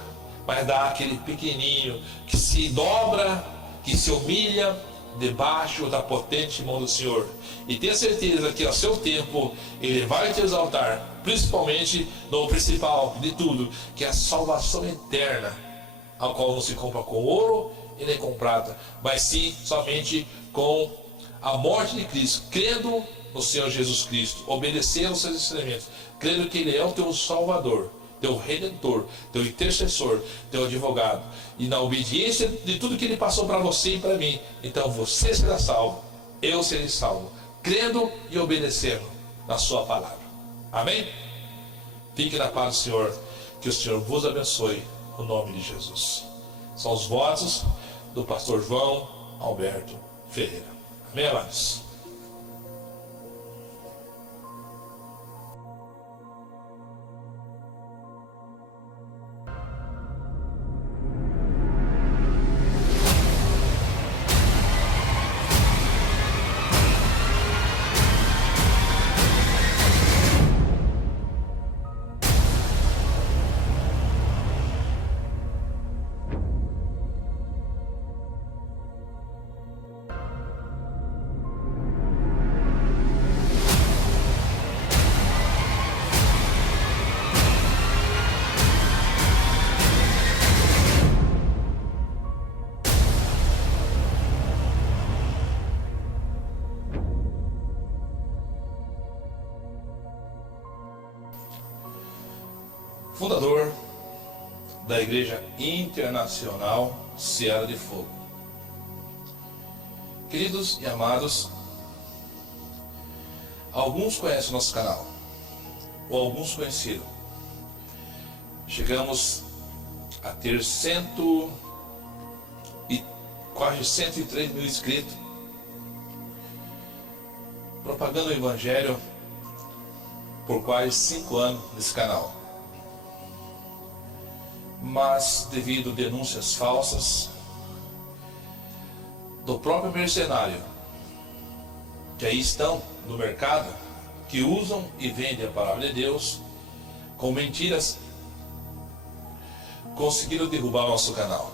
mas dá aquele pequenininho que se dobra, que se humilha debaixo da potente mão do Senhor. E tenha certeza que ao seu tempo Ele vai te exaltar, principalmente no principal de tudo, que é a salvação eterna, a qual não se compra com ouro e nem com prata, mas sim somente com a morte de Cristo, crendo no Senhor Jesus Cristo, obedecendo os seus ensinamentos, crendo que Ele é o teu Salvador, teu Redentor, teu intercessor, teu advogado, e na obediência de tudo que Ele passou para você e para mim, então você será salvo, eu serei salvo, crendo e obedecendo na sua palavra. Amém? Fique na paz do Senhor, que o Senhor vos abençoe, no nome de Jesus. São os votos do pastor João Alberto Ferreira. Amém, amados? Fundador da Igreja Internacional Seara de Fogo. Queridos e amados, alguns conhecem o nosso canal, ou alguns conheceram. Chegamos a ter quase 103 mil inscritos, propagando o Evangelho por quase 5 anos nesse canal. Mas devido a denúncias falsas do próprio mercenário, que aí estão no mercado, que usam e vendem a palavra de Deus com mentiras, conseguiram derrubar o nosso canal.